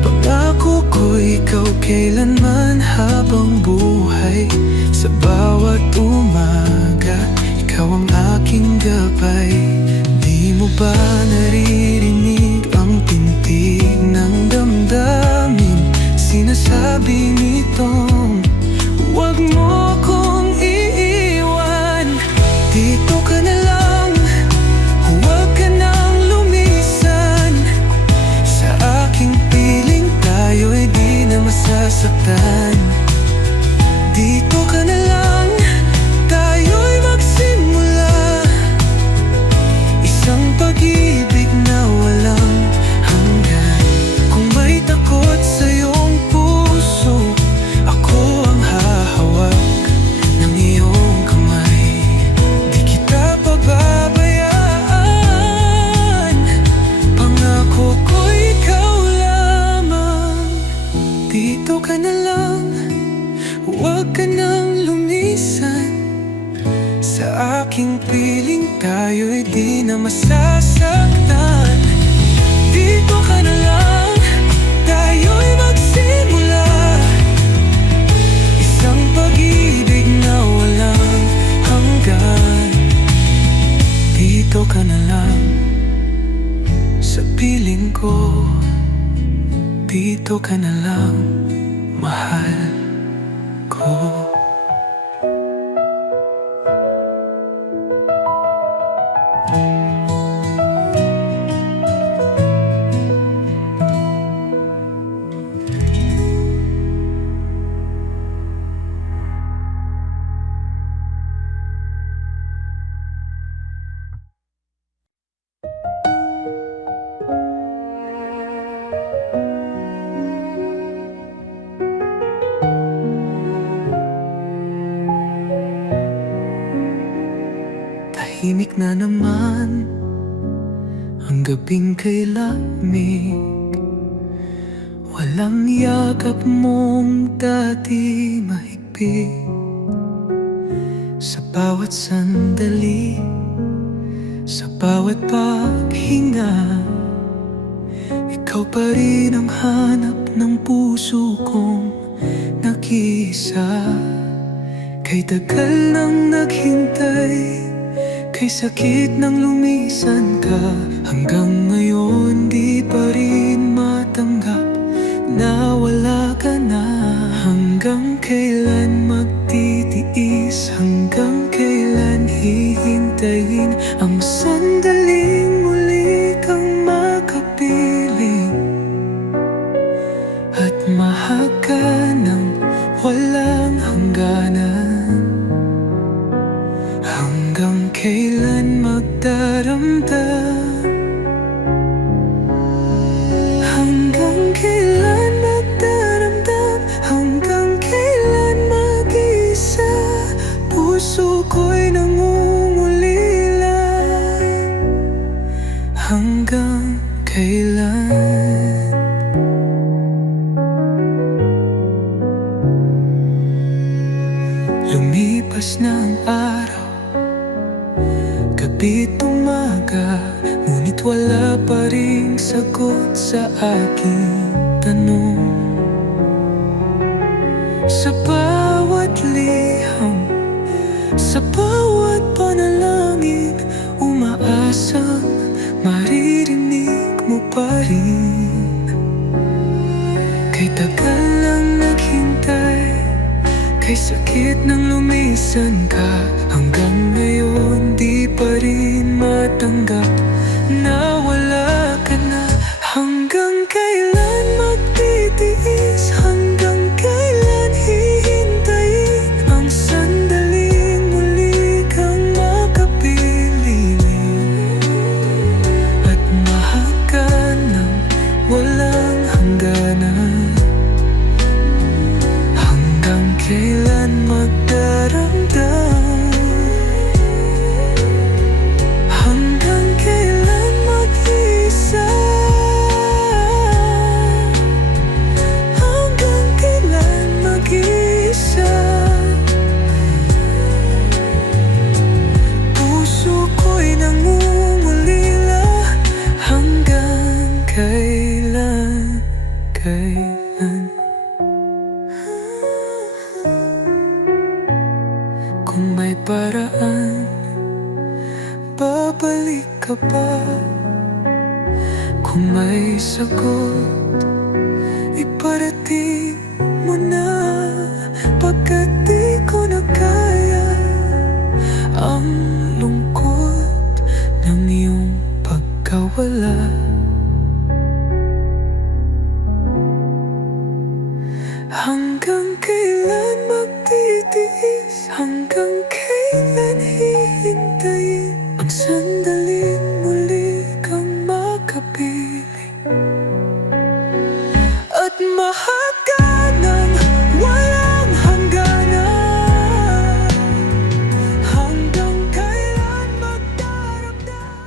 Pangako ko ikaw kailanman habang buhay. Sa bawat umaga, ikaw ang aking gabay. Di mo ba naririnig ang pintig ng damdamin? Sinasabi nitong huwag mo akong iiwan. Dito ka na lang, huwag ka nang lumisan. Sa aking piling tayo'y di na masasaktan. Dito ka na lang, tayo'y magsimula. Isang pag-ibig na walang hanggan. Kung may takot sa iyong puso, ako ang hahawak ng iyong kamay. Di kita pababayaan, pangako ko ikaw lamang. Dito ka na lang, huwag ka nang lumisan. Sa aking piling tayo'y di na masasaktan. Dito ka na lang, tayo'y magsimula. Isang pag-ibig na walang hanggan. Dito ka na lang, sa piling ko. Dito ka na lang, mahal ko. Tahimik na naman ang gabing kay lamig. Walang yakap mong dati mahigpit. Sa bawat sandali, sa bawat paghinga, ikaw pa rin ang hanap ng puso kong nag-iisa. Kay tagal nang naghintay, kay sakit nang lumisan ka, hanggang ngayon di pa rin matanggap na wala ka na. Hanggang kailan magtitiis, hanggang kailan hihintayin ang sandaling muli kang makapiling at mahal ka ng walang hangganan. Hanggang kailan magdaramdam, hanggang kailan magdaramdam, hanggang kailan mag-isa. Puso ko'y nangungulila. Hanggang kailan? Lumipas na ang araw, gabi't umaga, ngunit wala pa ring sagot sa aking tanong. Sa bawat liham, sa bawat rin. Kay tagal lang naghintay, kay sakit nang lumisan ka. Hanggang ngayon di pa rin matanggap na wala ka na. Hanggang kailan magtitiis? Hanggang kailan hihintayin ang sandaling muli kang makapiling at mahagan ng walang hangganan? Hanggang kailan magdaramdam? Hanggang kailan mag-isa? Hanggang kailan mag-isa? Puso ko'y nangungulila. Hanggang kailan? Kung may paraan, babalik ka ba? Kung may sagot, iparating mo na. Pagkat di ko na kaya ang lungkot ng iyong pagkawala. Hanggang kailan magtitiis? Hanggang kailan hihintayin ang sandaling muli kang makapiling at mahagan ng walang hangganan? Hanggang kailan magdaramdam?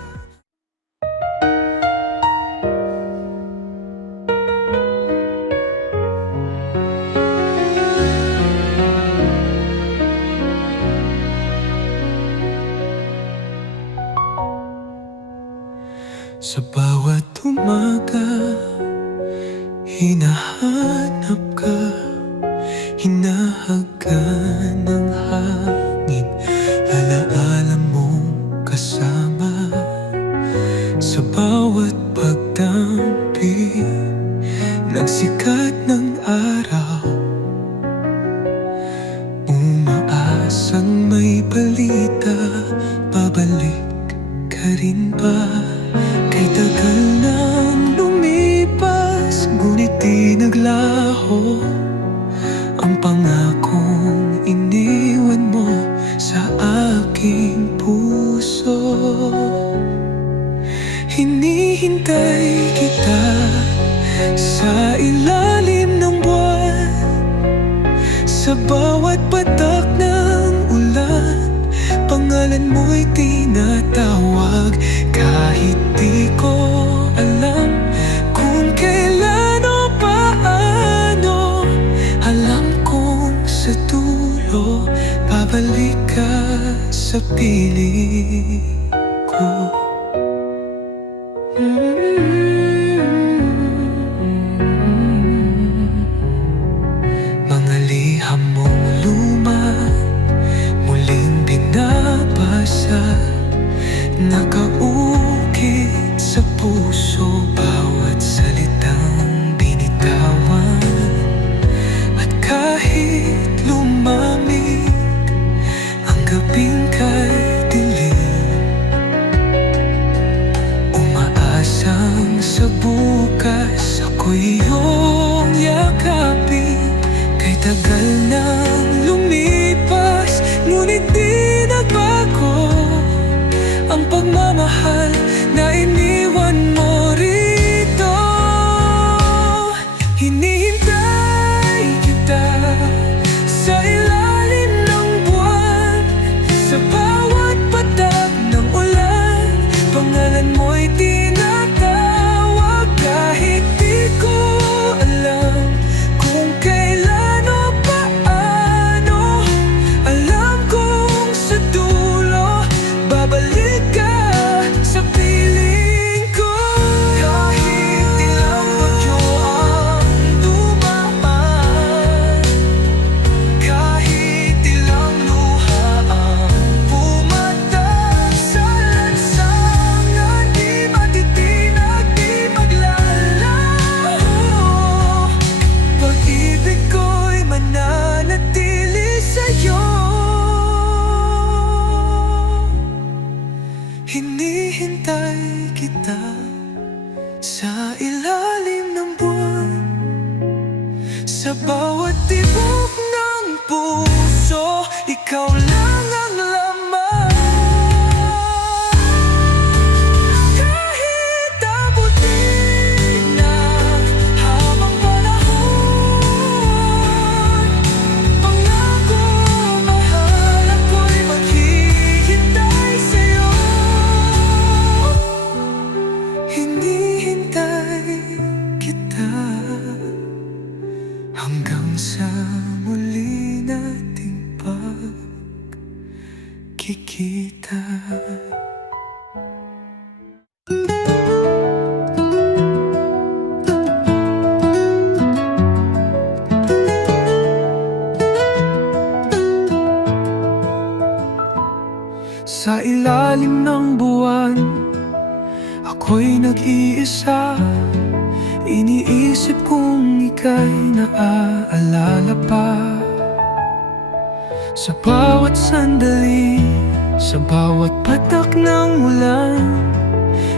Sa bawat umaga, hinahanap ka, hinahagan ng hangin, alaala mong kasama. Sa bawat pagdampi ng sikat ng araw, umaasang may balita, babalik ka rin ba? Kay tagal nang lumipas, ngunit di naglaho ang pangakong iniwan mo sa aking puso. Hinihintay kita sa ilalim ng buwan, sa bawat patak ng ulan, pangalan mo'y tinatawag. Kahit di ko alam kung kailan o paano, alam kong sa dulo babalik ka sa piling ko. Mga liham mong luma, muling binabasa, nakaukit sa puso, bawat salitang binitawan. At kahit lumamig ang gabing kay dilim, umaasang sa bukas ako'y iyong yakapin. Kay tagal nang lumipas, ngunit di nagbago ang pagmamahal na iniwan mo rito. Hinihintay kita sa ilalim ng buwan, sa bawat patak ng ulan, pangalan mo'y tinatawag. Kahit di ko alam kung kailan o paano, alam kong sa dulo babalik ka sa piling kita sa ilalim ng buwan. Sa bawat tibok ng puso, ikaw lang ang laman. Kahit abutin na habang panahon, pangako mahal, ako'y maghihintay sa'yo. Hinihintay kita hanggang sa muli nating pagkikita. Sa ilalim ng buwan, ako'y nag-iisa. Iniisip kong ika'y naaalala pa. Sa bawat sandali, sa bawat patak ng ulan,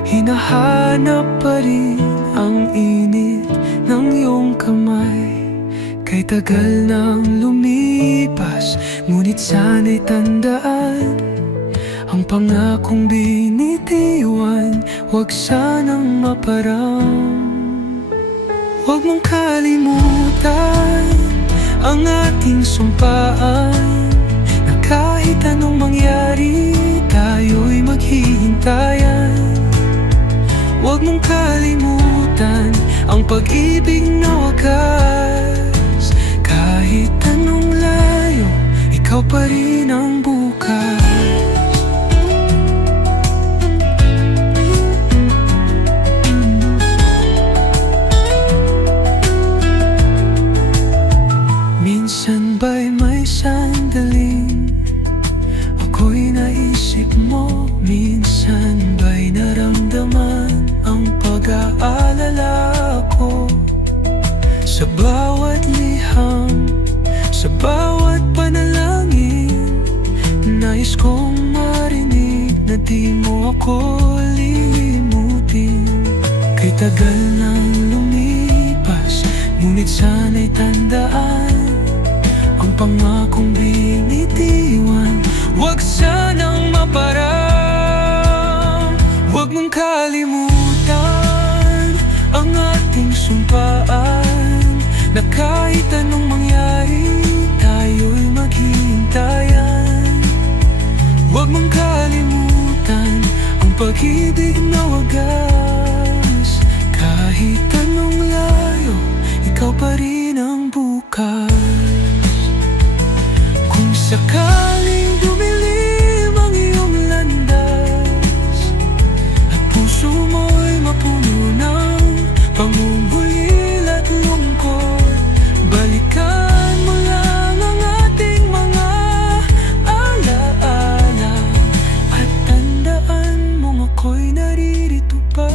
hinahanap pa rin ang init ng iyong kamay. Kay tagal nang lumipas, ngunit sana'y tandaan ang pangakong binitiwan, huwag sanang maparang. Huwag mong kalimutan ang ating sumpaan, na kahit anong mangyari, tayo'y maghihintayan. Huwag mong kalimutan ang pag-ibig na wagas. Kahit anong layo, ikaw pa rin ang bukas. Minsan ba'y may sandaling ako'y naisip mo? Minsan ba'y naramdaman ang pag-aalala ko? Sa bawat liham, sa bawat panalangin, nais kong marinig na di mo ako lilimutin. Kay tagal nang lumipas, ngunit sana'y tandaan ang pangakong binitiwan, huwag sanang maparang. Huwag mong kalimutan ang ating sumpaan, na kahit anong mangyari, tayo'y maghihintayan. Huwag mong kalimutan ang pag-ibig na wagas. Kahit anong layo, ikaw pa rin ang bukas. Kung sakaling dumilim ang iyong landas, at puso mo'y mapuno ng pangungulil at lungkot, balikan mo lang ang ating mga alaala, at tandaan mong ako'y naririto pa.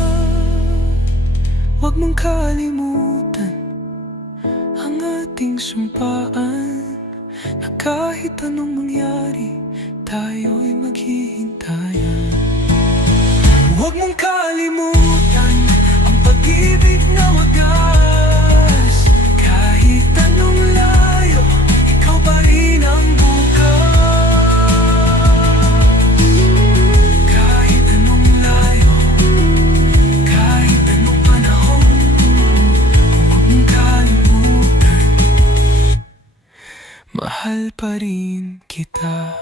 Huwag mong kalimutan ang ating sumpaan, na kahit anong mangyari, tayo'y maghihintayan. Huwag mong kalimutan ang pag-ibig na wagas. Kahit anong layo, ikaw pa rin ang bukas. Kahit anong layo, kahit anong panahon, huwag mong kalimutan, mahal pa rin kita.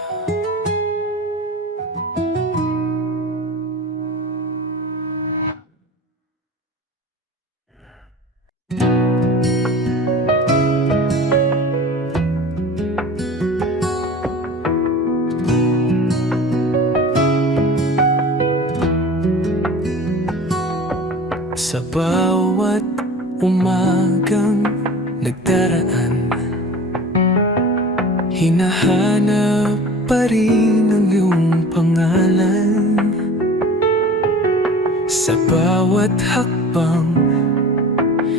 Sa bawat umagang nagdaraan, hinahanap pa rin ang iyong pangalan. Sa bawat hakbang,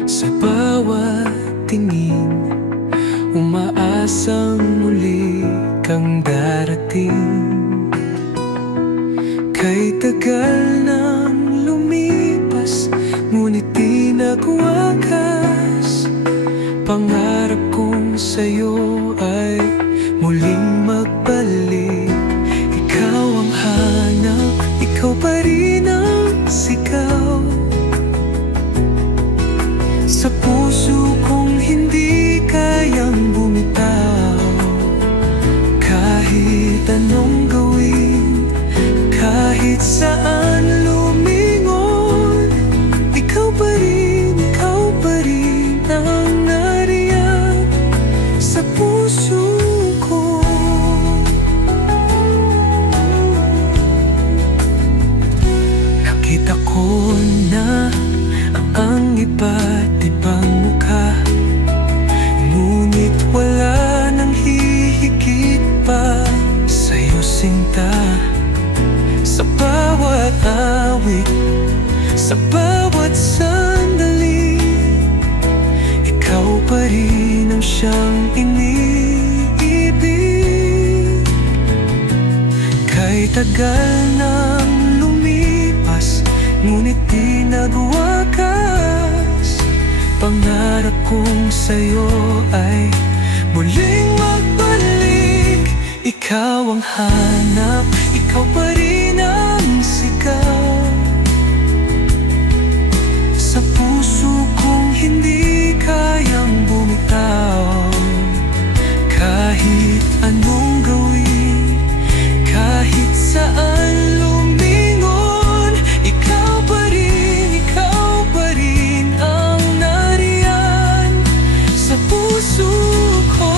sa bawat tingin, umaasang muli kang darating. Kay tagal nang lumipas, nagwakas. Pangarap kong sa'yo ay muling magbalik. Ikaw ang hanap, ikaw pa rin ang sigaw sa puso kong hindi kayang bumitaw. Kahit anong gawin, kahit saan lumingon, ikaw pa rin ang nariyan sa puso ko. Nakita ko na ang iba't ibang mukha, ngunit wala nang hihigit pa sa'yo, sinta. Sa bawat awit, sa bawat sandali, ikaw pa rin ang siyang iniibig. Kay tagal nang lumipas, ngunit di nagwakas. Pangarap kong sa'yo ay muling magbalik. Ikaw ang hanap, ikaw pa rin ang sigaw sa puso kong hindi kayang bumitaw. Kahit anong gawin, kahit saan lumingon, ikaw pa rin ang nariyan sa puso ko.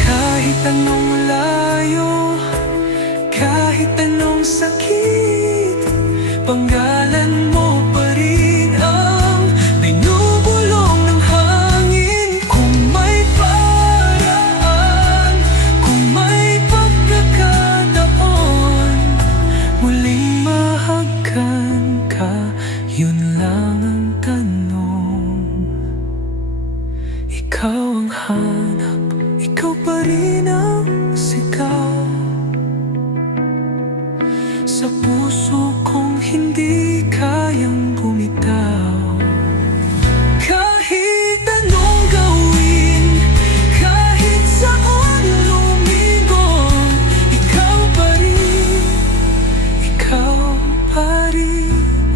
Kahit anong layo, kahit anong sakit, panggalan mo pa rin ang binubulong ng hangin. Kung may paraan, kung may pagkakataon, muling mahagkan ka, yun lang ang tanong. Ikaw ang hanap, ikaw pa rin ang sigaw sa puso kong hindi kayang bumitaw. Kahit anong gawin, kahit saan lumingon, ikaw pa rin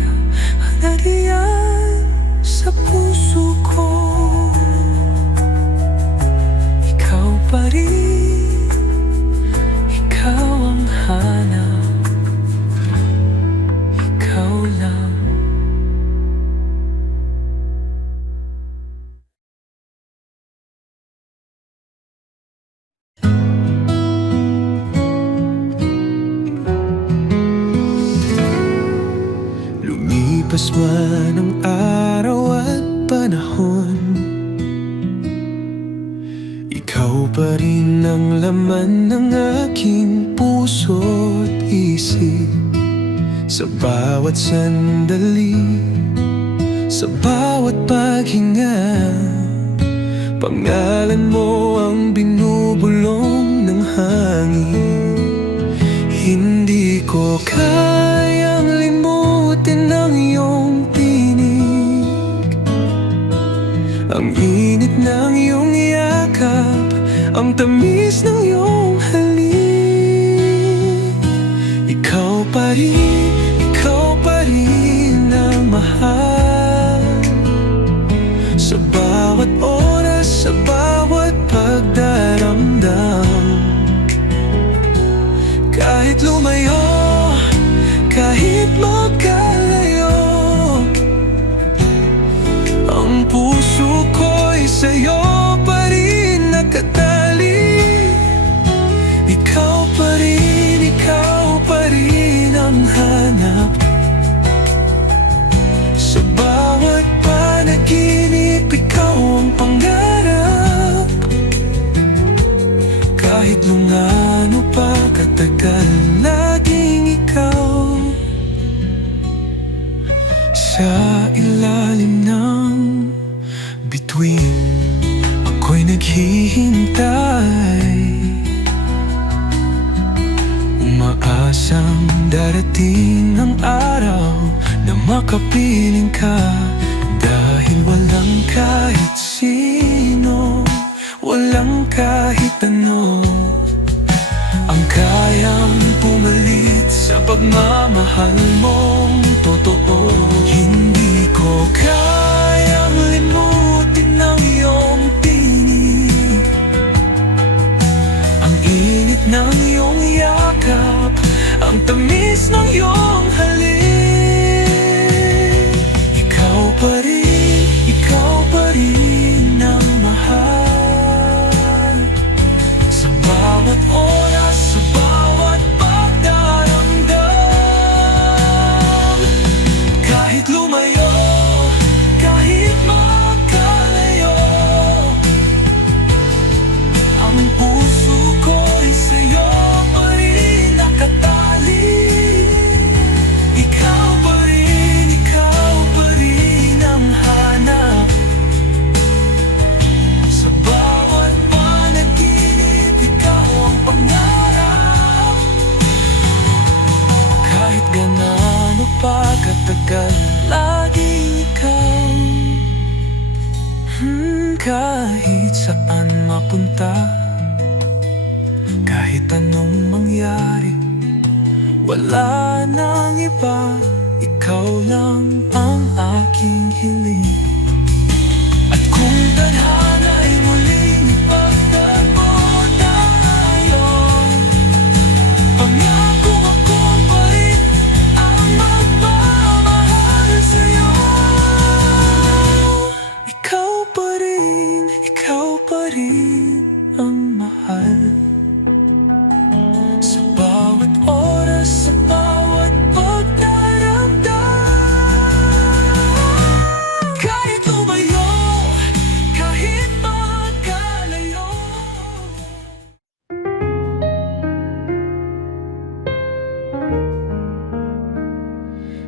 ang nariyan sa puso ko. Ikaw pa rin, ikaw ang hanap, ikaw lang. Lumipas man ang araw at panahon, ikaw pa rin ang laman ng aking puso't isip. Sa bawat sandali, sa bawat paghinga, pangalan mo ang binubulong ng hangin. Hindi ko kayang limutin ang iyong tinig, ang init ng iyong yakap, ang tamis ng iyong halik. Ikaw pa rin ang mahal sa bawat oras, sa bawat pagdaramdam. Kahit lumayo, kahit magkalayo, ang puso ko'y sa'yo pa rin nakatali. Ikaw pa rin ang hanap sa bawat panaginip. Ikaw ang pangarap, kahit lungano pa katagal, laging ikaw. Sa ilalim ng bituin, ako'y naghihintay. kahit saan mapunta. Kahit anong mangyari, wala nang iba, ikaw lang ang aking hiling. At kung tadhana'y muling ipagtagpo tayo, pangako akong pa rin ang magmamahal sa'yo. Ikaw pa rin ang mahal. Sa bawat oras, sa bawat pagdaramdam, kahit lumayo, kahit magkalayo.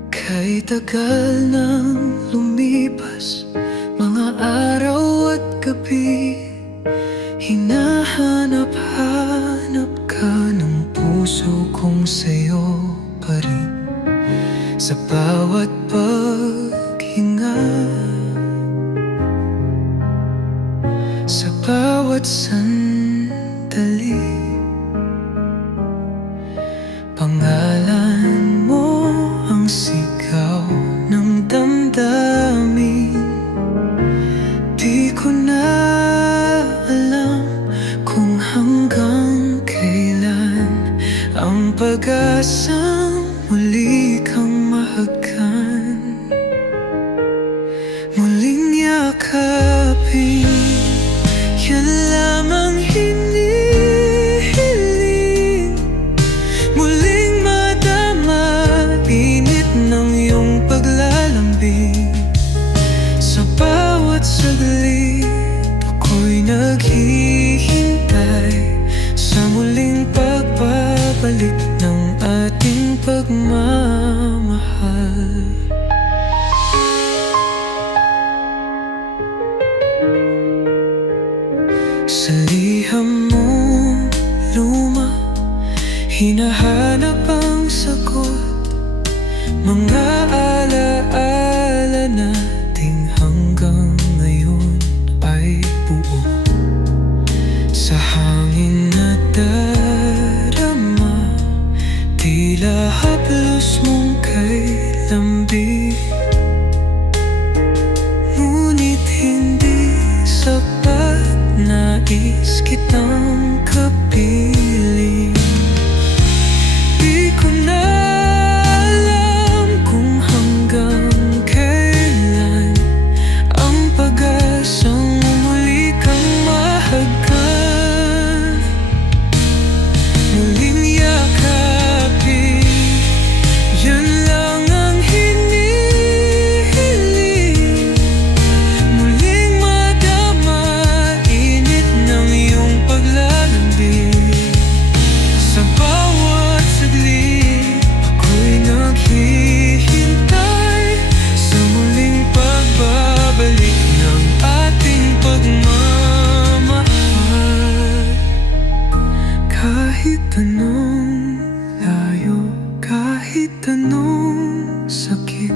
Kay tagal nang lumipas, mga araw at gabi, hinahanap-hanap ka ng puso kong sa'yo pa rin. Sa bawat paghinga, sa bawat sandali, pangalan mo ang sigaw ng damdamin. Di ko na alam kung hanggang kailan ang pag-asang muli kang mahagkan, muling yakapin. Yan lamang hinihiling, muling madama init ng iyong paglalambing. Sa bawat saglit, ako'y naghihintay sa muling pagbabalik ng ating pagmamahal. Sa liham mong luma, hinahanap ang sagot. Mga alaala nating hanggang ngayon ay buo. Sa hangin na darama, tila haplos mong kay lambi. Ngunit hindi sapat, nais kitang kapiling. Di ko na alam kung hanggang kailan ang pag-asang muli kang mahagkan, muling yakapin. Yan lang ang hinihiling, muling madama init ng iyong paglalambing. Sa bawat saglit, ako'y naghihintay sa muling pagbabalik ng ating pagmamahal. Kahit anong layo, kahit anong sakit,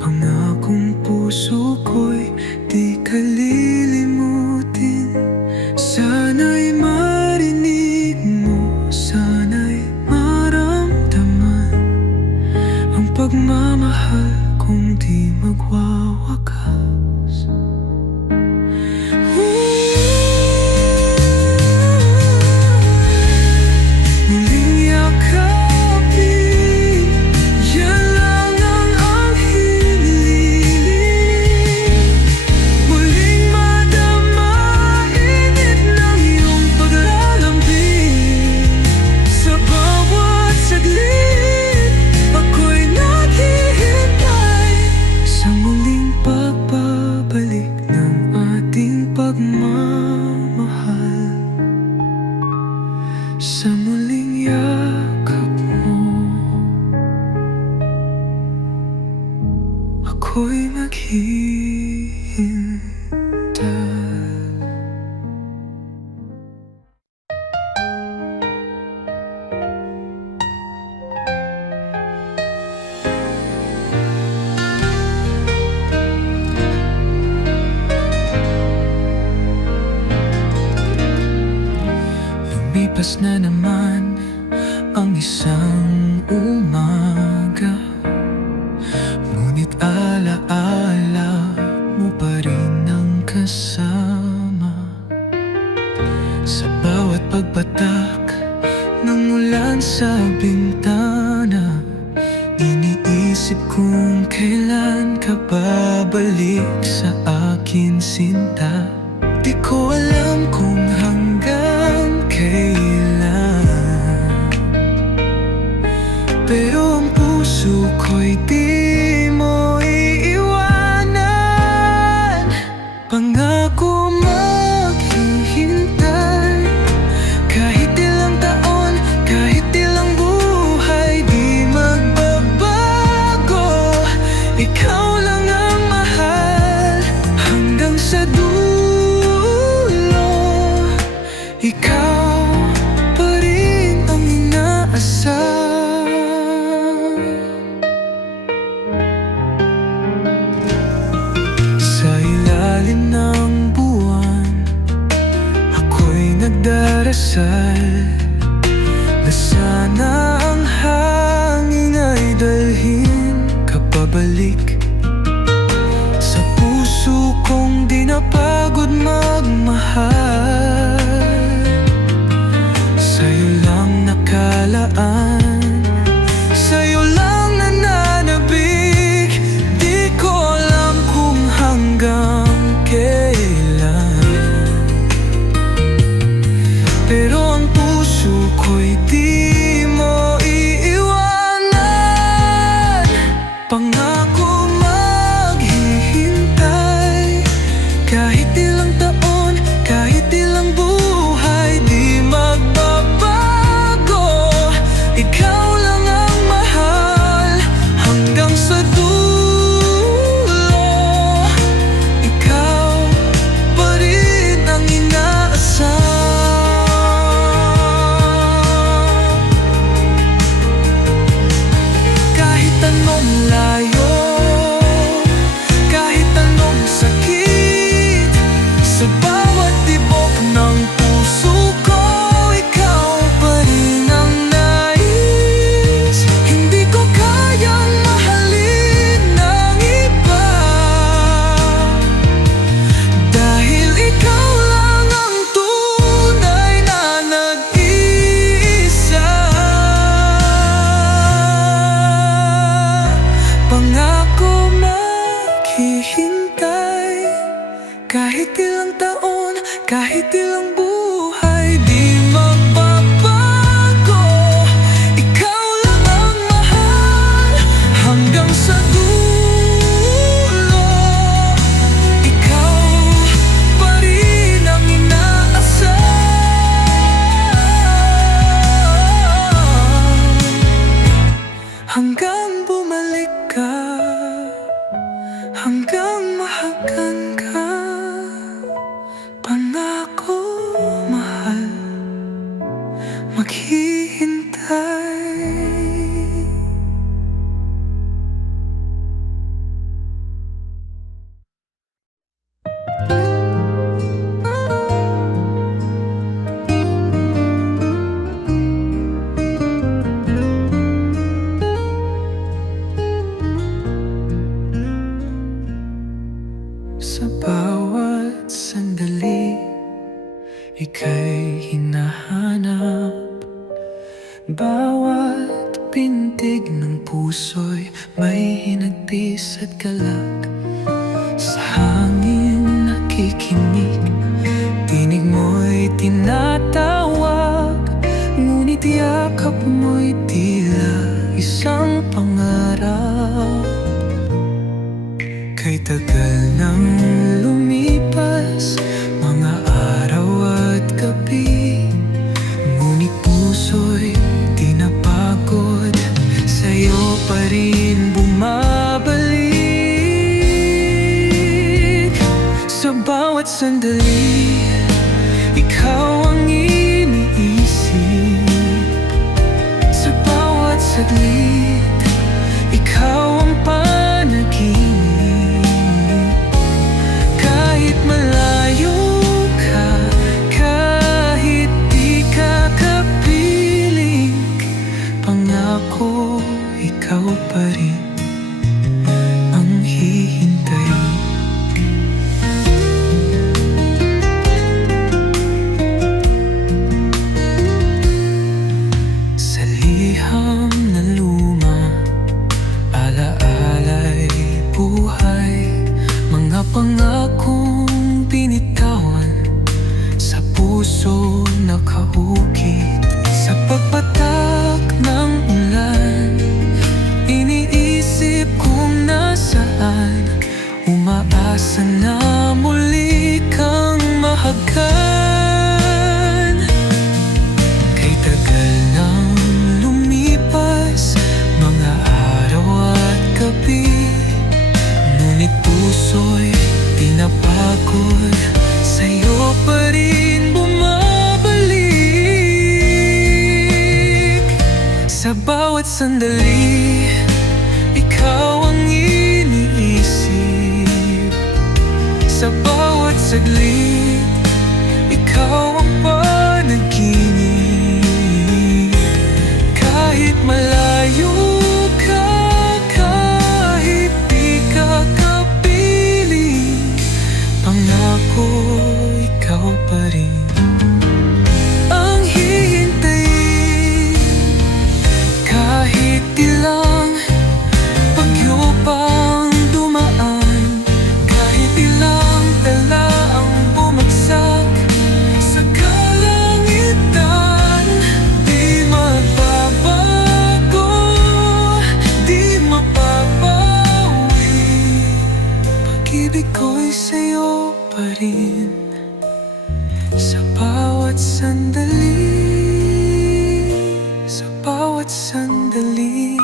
pangakong puso ko'y di ka lilimutin. Sana'y marinig mo, sana'y maramdaman ang pagmamahal kong di magwawakas. Muling yakapin, yan lang ang hinihiling, muling madama init ng iyong paglalambing. Sa bawat saglit, ako'y naghihintay sa muling pagbabalik ng ating pagmamahal. Sa muling yakap mo, ako'y maghihintay. pagbatak ng ulan sa bintana, iniisip kung kailan ka babalik sa akin, sinta. Di ko alam kung hanggang kailan, pero ang puso ko'y di mo iiwanan. Pangako maghihintay, kahit ilang taon, kahit ilang buhay, di magbabago. Ikaw lang ang mahal hanggang sa dulo. Ikaw pa rin ang inaasam. Sa ilalim ng buwan, ako'y nagdarasal na sana ang hangin ay dalhin ka pabalik sa puso kong di napagod magmahal. Sa'yo lang nakalaan, sa'yo lang nananabik. Di ko alam kung hanggang kailan, pero ang puso ko'y di mo iiwanan. Pangako maghihintay, kahit ilang taon, kahit ilang buhay, di magbabago. Ikaw lang ang mahal hanggang sa dulo. Ikaw pa rin ang inaasam. Kahit anong layo, kahit anong sakit, sa bawat tibok ng puso ko, ikaw pa rin ang nais. Hindi ko kayang mahalin ng iba, dahil ikaw lang ang tunay na nag-iisa. Pangako maghihintay, kahit ilang taon, kahit ilang buhay, di magbabago. Ikaw lang ang mahal hanggang sa dulo. Ikaw pa rin ang inaasam, hanggang bumalik ka, hanggang mahagan ka. Pangako mahal, maghihintay. Sa bawat sandali, ika'y hinahanap. Bawat pintig ng puso'y may hinagpis at galak. Sa hangin nakikinig, tinig mo'y tinatawag, ngunit yakap mo'y tila isang pangarap. Kay tagal nang lumipas, mga araw at gabi, ngunit puso'y di napagod, sa'yo pa rin bumabalik. Sa bawat sandali, ikaw ang iniisip. Sa bawat saglit, ikaw ang panaginip. Kahit malayo ka, kahit di ka kapiling, pangako ikaw pa rin ang hihintay. pangakong binitawan, sa puso nakaukit. Sa pagpatak ng ulan, iniisip kung nasaan, umaasa na muli kang mahagan. Kay tagal nang lumipas, mga araw at gabi, ngunit puso'y di napagod, sa'yo pa rin bumabalik. Sa bawat sandali, ikaw ang iniisip. Sa bawat saglit, ikaw ang panaginip. Kahit malayo ka, kahit di ka kapiling, pangako ikaw pa rin ang hihintayin. Kahit ilang bagyo pang dumaan, kahit ilang tala ang bumagsak sa kalangitan, di magbabago, di mapapawi. Pag-ibig ko'y sa'yo pa rin, sa bawat sandali, sa bawat sandali.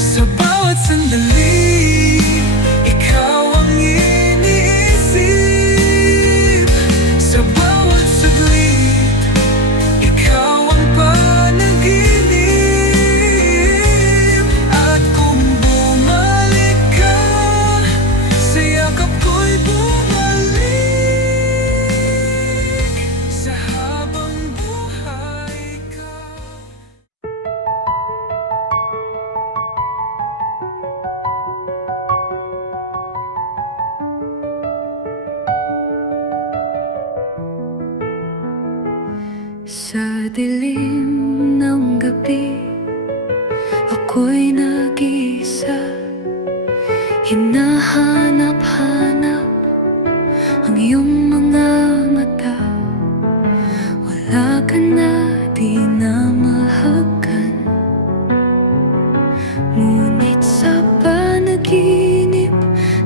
Sa bawat sandali, ikaw ang iniisip. Sa bawat saglit, ikaw ang panaginip. At kung bumalik ka, sa yakap ko'y bumalik. Sa habang buhay ka. Sa dilim ng gabi, ako'y nag-iisa. Hinahanap-hanap ang iyong mga mata. Wala ka na, di na mahagan. Ngunit sa panaginip,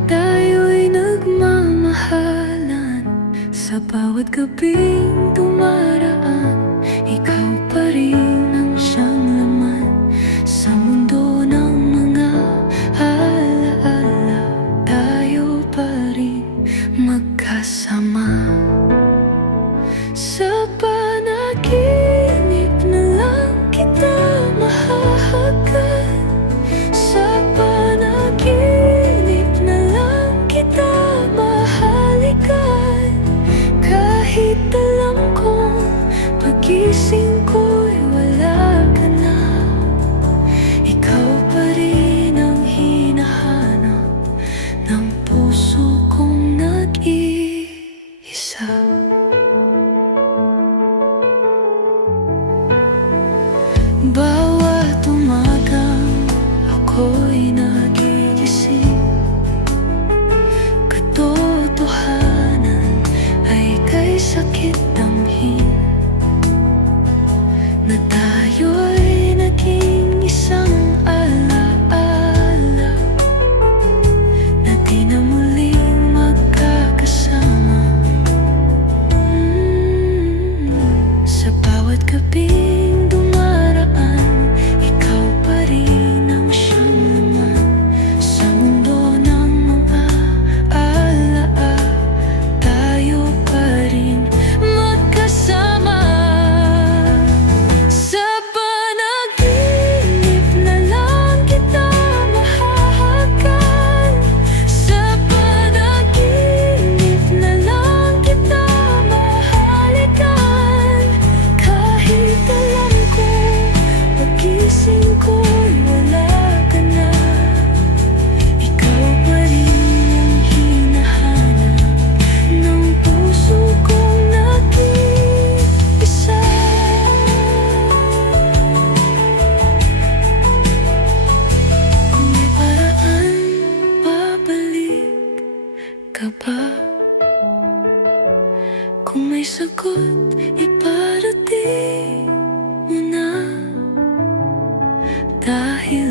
tayo'y nagmamahalan. Sa bawat gabing dumaraan, ikaw pa rin ang siyang laman sa mundo ng mga alaala. Tayo pa rin magkasama. Sa panaginip na lang kita mahahagan. Sa panaginip na lang kita mahalikan. Kahit alam kong pagising ko'y wala ka na, ikaw pa rin ang hinahanap ng puso kong nag-iisa. Bawat umagang ako'y nagigising, katotohanan ay kay sakit damhin, na tayo'y naging isang alaala, na di na muling magkakasama. Sa bawat gabing dumaraan, ikaw pa rin ang siyang laman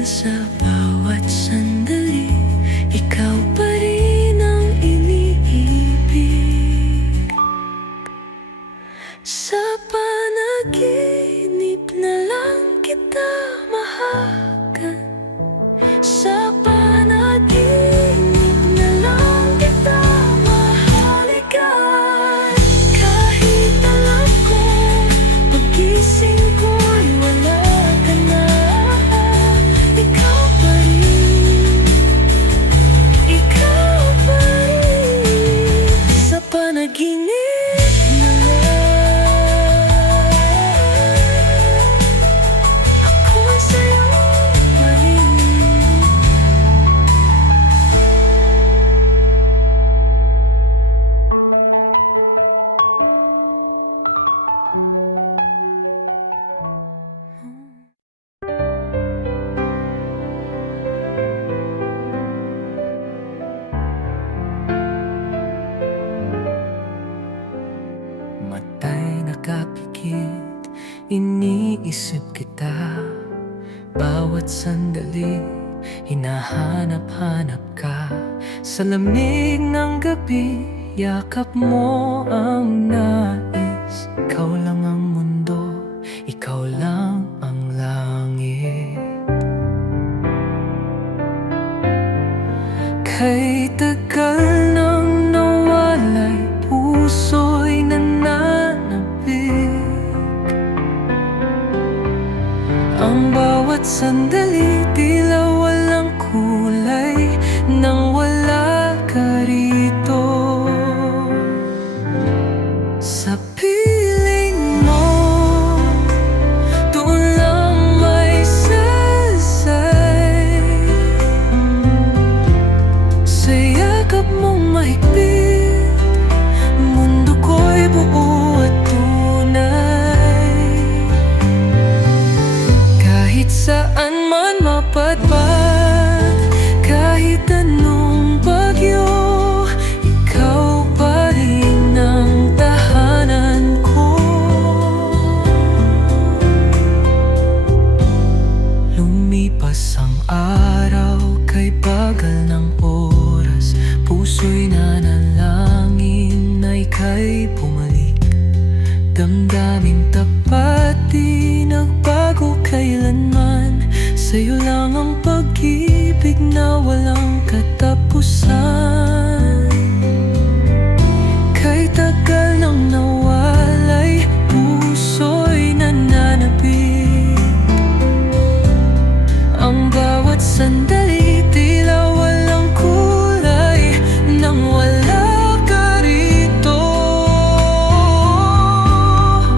sa bawat sandali, ikaw pa rin ang iniibig. Sa panaginip na lang kita mahagan. Sa panaginip na lang kita mahalikan. Kahit alam ko, pag-gising ko'y wala ka na. Ikaw pa rin, ikaw pa rin. Sa panaginip na lang, ako'y sa'yo pa rin. Mata'y nakapikit, iniisip kita. Bawat sandali, hinahanap-hanap ka. Sa lamig ng gabi, yakap mo ang nais. Ikaw lang ang mundo, ikaw lang ang langit. Kay tagal nang nawalay, puso'y nananabik. Ang bawat sandali, tila walang kulay nang wala ka rito. Sa piling mo, doon lang may saysay. Sa yakap mong mahigpit, mundo ko'y buo at tunay. Kahit saan man mapadpad, kahit anong bagyo, ikaw pa rin ang tahanan ko. Lumipas ang araw, kay bagal ng oras. Puso'y nanalangin na ika'y bumalik. Damdamin tapat, di nagbago kailanman. Sa'yo lang ang pag-ibig na walang katapusan. Kay tagal nang nawalay, puso'y nananabik. Ang bawat sandali, tila walang kulay nang wala ka rito.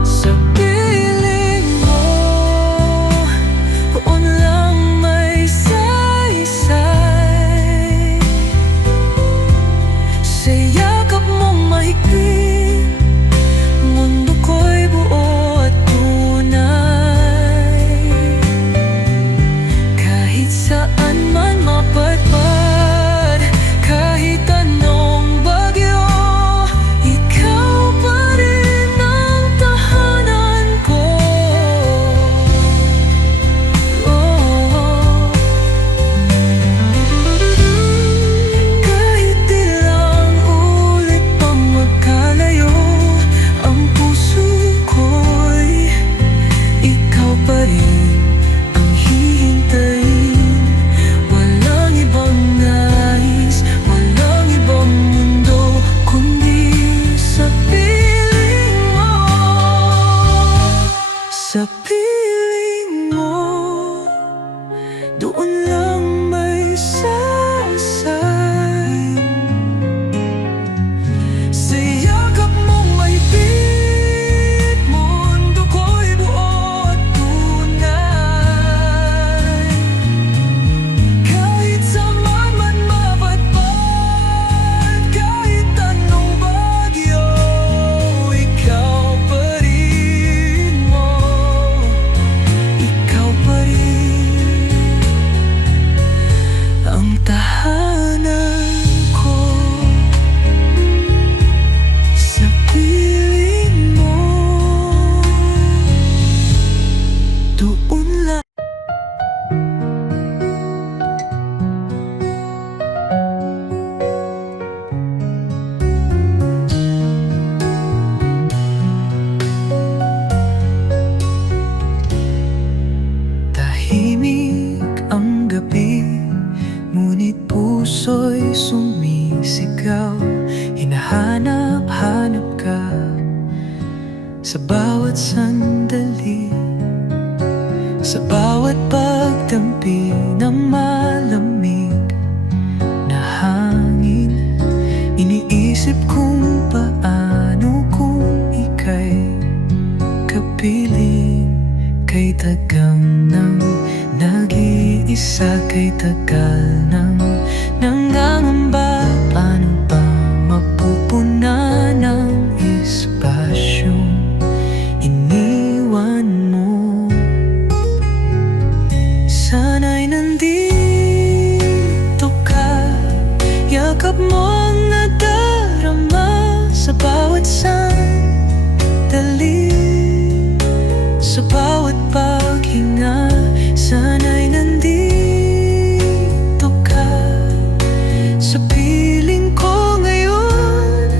Sa piling mo, doon lang may saysay. Sa yakap mong mahigpit, mundo ko'y buo at tunay. Kahit saan man mapadpad, kahit anong bagyo, ikaw pa rin ang tahanan ko. Kahit ilang ulit pang magkalayo, ang puso ko'y ikaw pa rin ang hihintayin. Walang ibang nais, walang ibang mundo, kundi sa piling mo. Sa piling mo, doon lang may saysay. Sa yakap mong mahigpit, mundo ko'y buo at tunay. Kahit saan man mapadpad, kahit anong bagyo, ikaw pa rin mo. Ikaw pa rin ang tahanan ko. Sa piling mo, doon lang. Tahimik ang gabi, ngunit puso'y sumisigaw. Hinahanap-hanap ka sa bawat sandali, sa bawat pagtampi ng malamig na hangin. Iniisip kung paano kung ika'y kapiling. Kay tagang nang nag-iisa, kay tagal nang nangangamba. Paano ba mapupunan ng espasyong iniwan mo? Sana'y nandito ka, yakap mo ang nadarama sa bawat sandali, sa bawat paghinga. Sana'y nandito ka sa piling ko ngayon,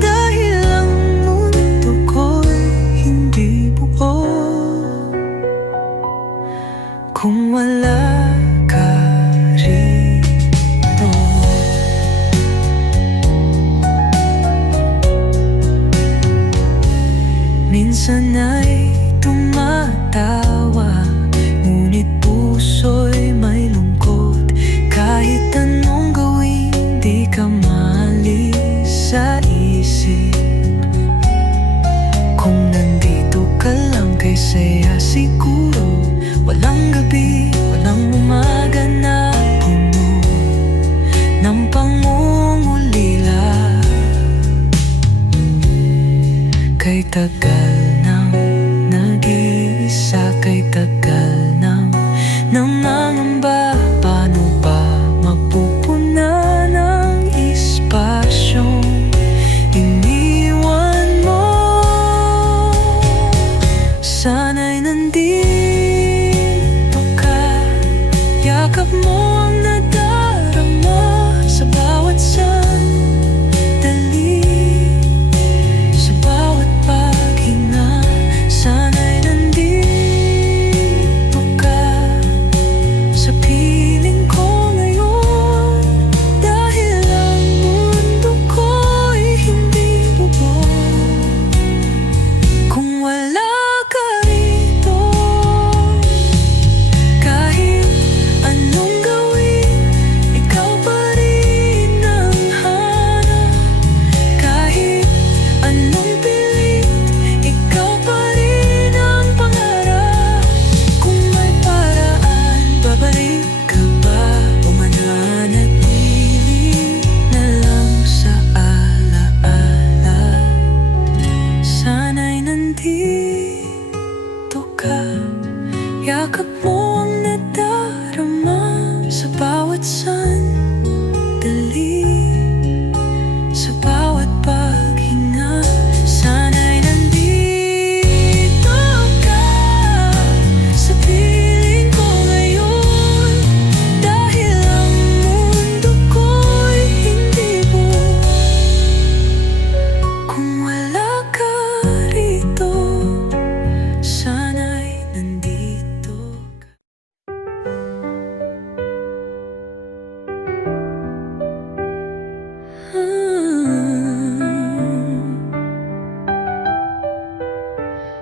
dahil ang mundo ko'y hindi buo kung wala ka rito. Minsan ay tumatawa, ngunit puso'y may lungkot. Kahit anong gawin, di ka maalis sa isip. Kung nandito ka lang, kay saya siguro. Walang gabi, walang umaga na puno ng pangungulila. Kay tagal nang nag-iisa, kay tagal nang nangangamba. Paano ba mapupunan ang espasyong iniwan mo? Sana'y nandito ka, yakap mo ang nadarama sa bawat sandali, sa bawat paghinga. Sana'y nandito ka sa piling ko ngayon, dahil ang mundo ko'y hindi buo kung wala ka rito. Kahit anong gawin, ikaw pa rin ang hanap. Kahit anong pilit, ikaw pa rin ang pangarap. Kung may paraan, babalik ka ba o mananatili na lang sa alaala? Sana'y nandito ka, yakap mo ang nadarama sa bawat sandali, sa bawat paghinga. Sana'y nandito ka sa piling ko ngayon, dahil ang mundo ko'y hindi buo kung wala ka rito. Sana'y nandito ka.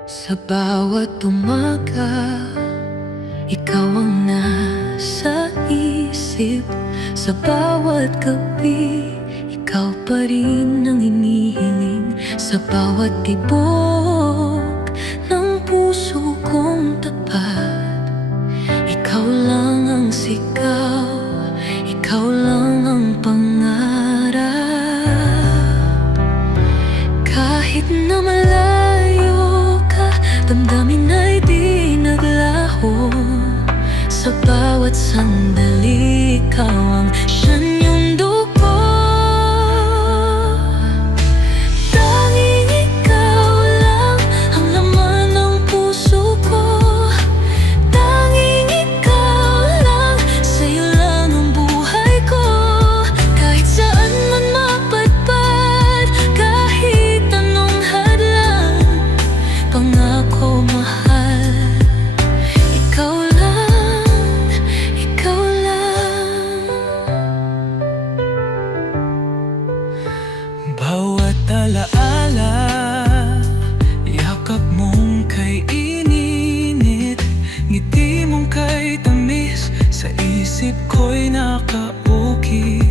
Sa bawat umaga, ikaw ang nasa isip. Sa bawat gabi, ikaw pa rin ang hinihiling. Sa bawat tibok ng puso kong tapat, ikaw lang ang sigaw, ikaw lang ang pangarap. Kahit na malayo ka, damdamin ay di naglaho. Sa bawat sandali, ikaw ang sanyundo ko. Tanging ikaw lang ang laman ng puso ko. Tanging ikaw lang, sa'yo lang ang buhay ko. Kahit saan man mapadpad, kahit anong hadlang, pangako mahal, ikaw lang. ngiti mong kay tamis, sa isip ko'y nakauki.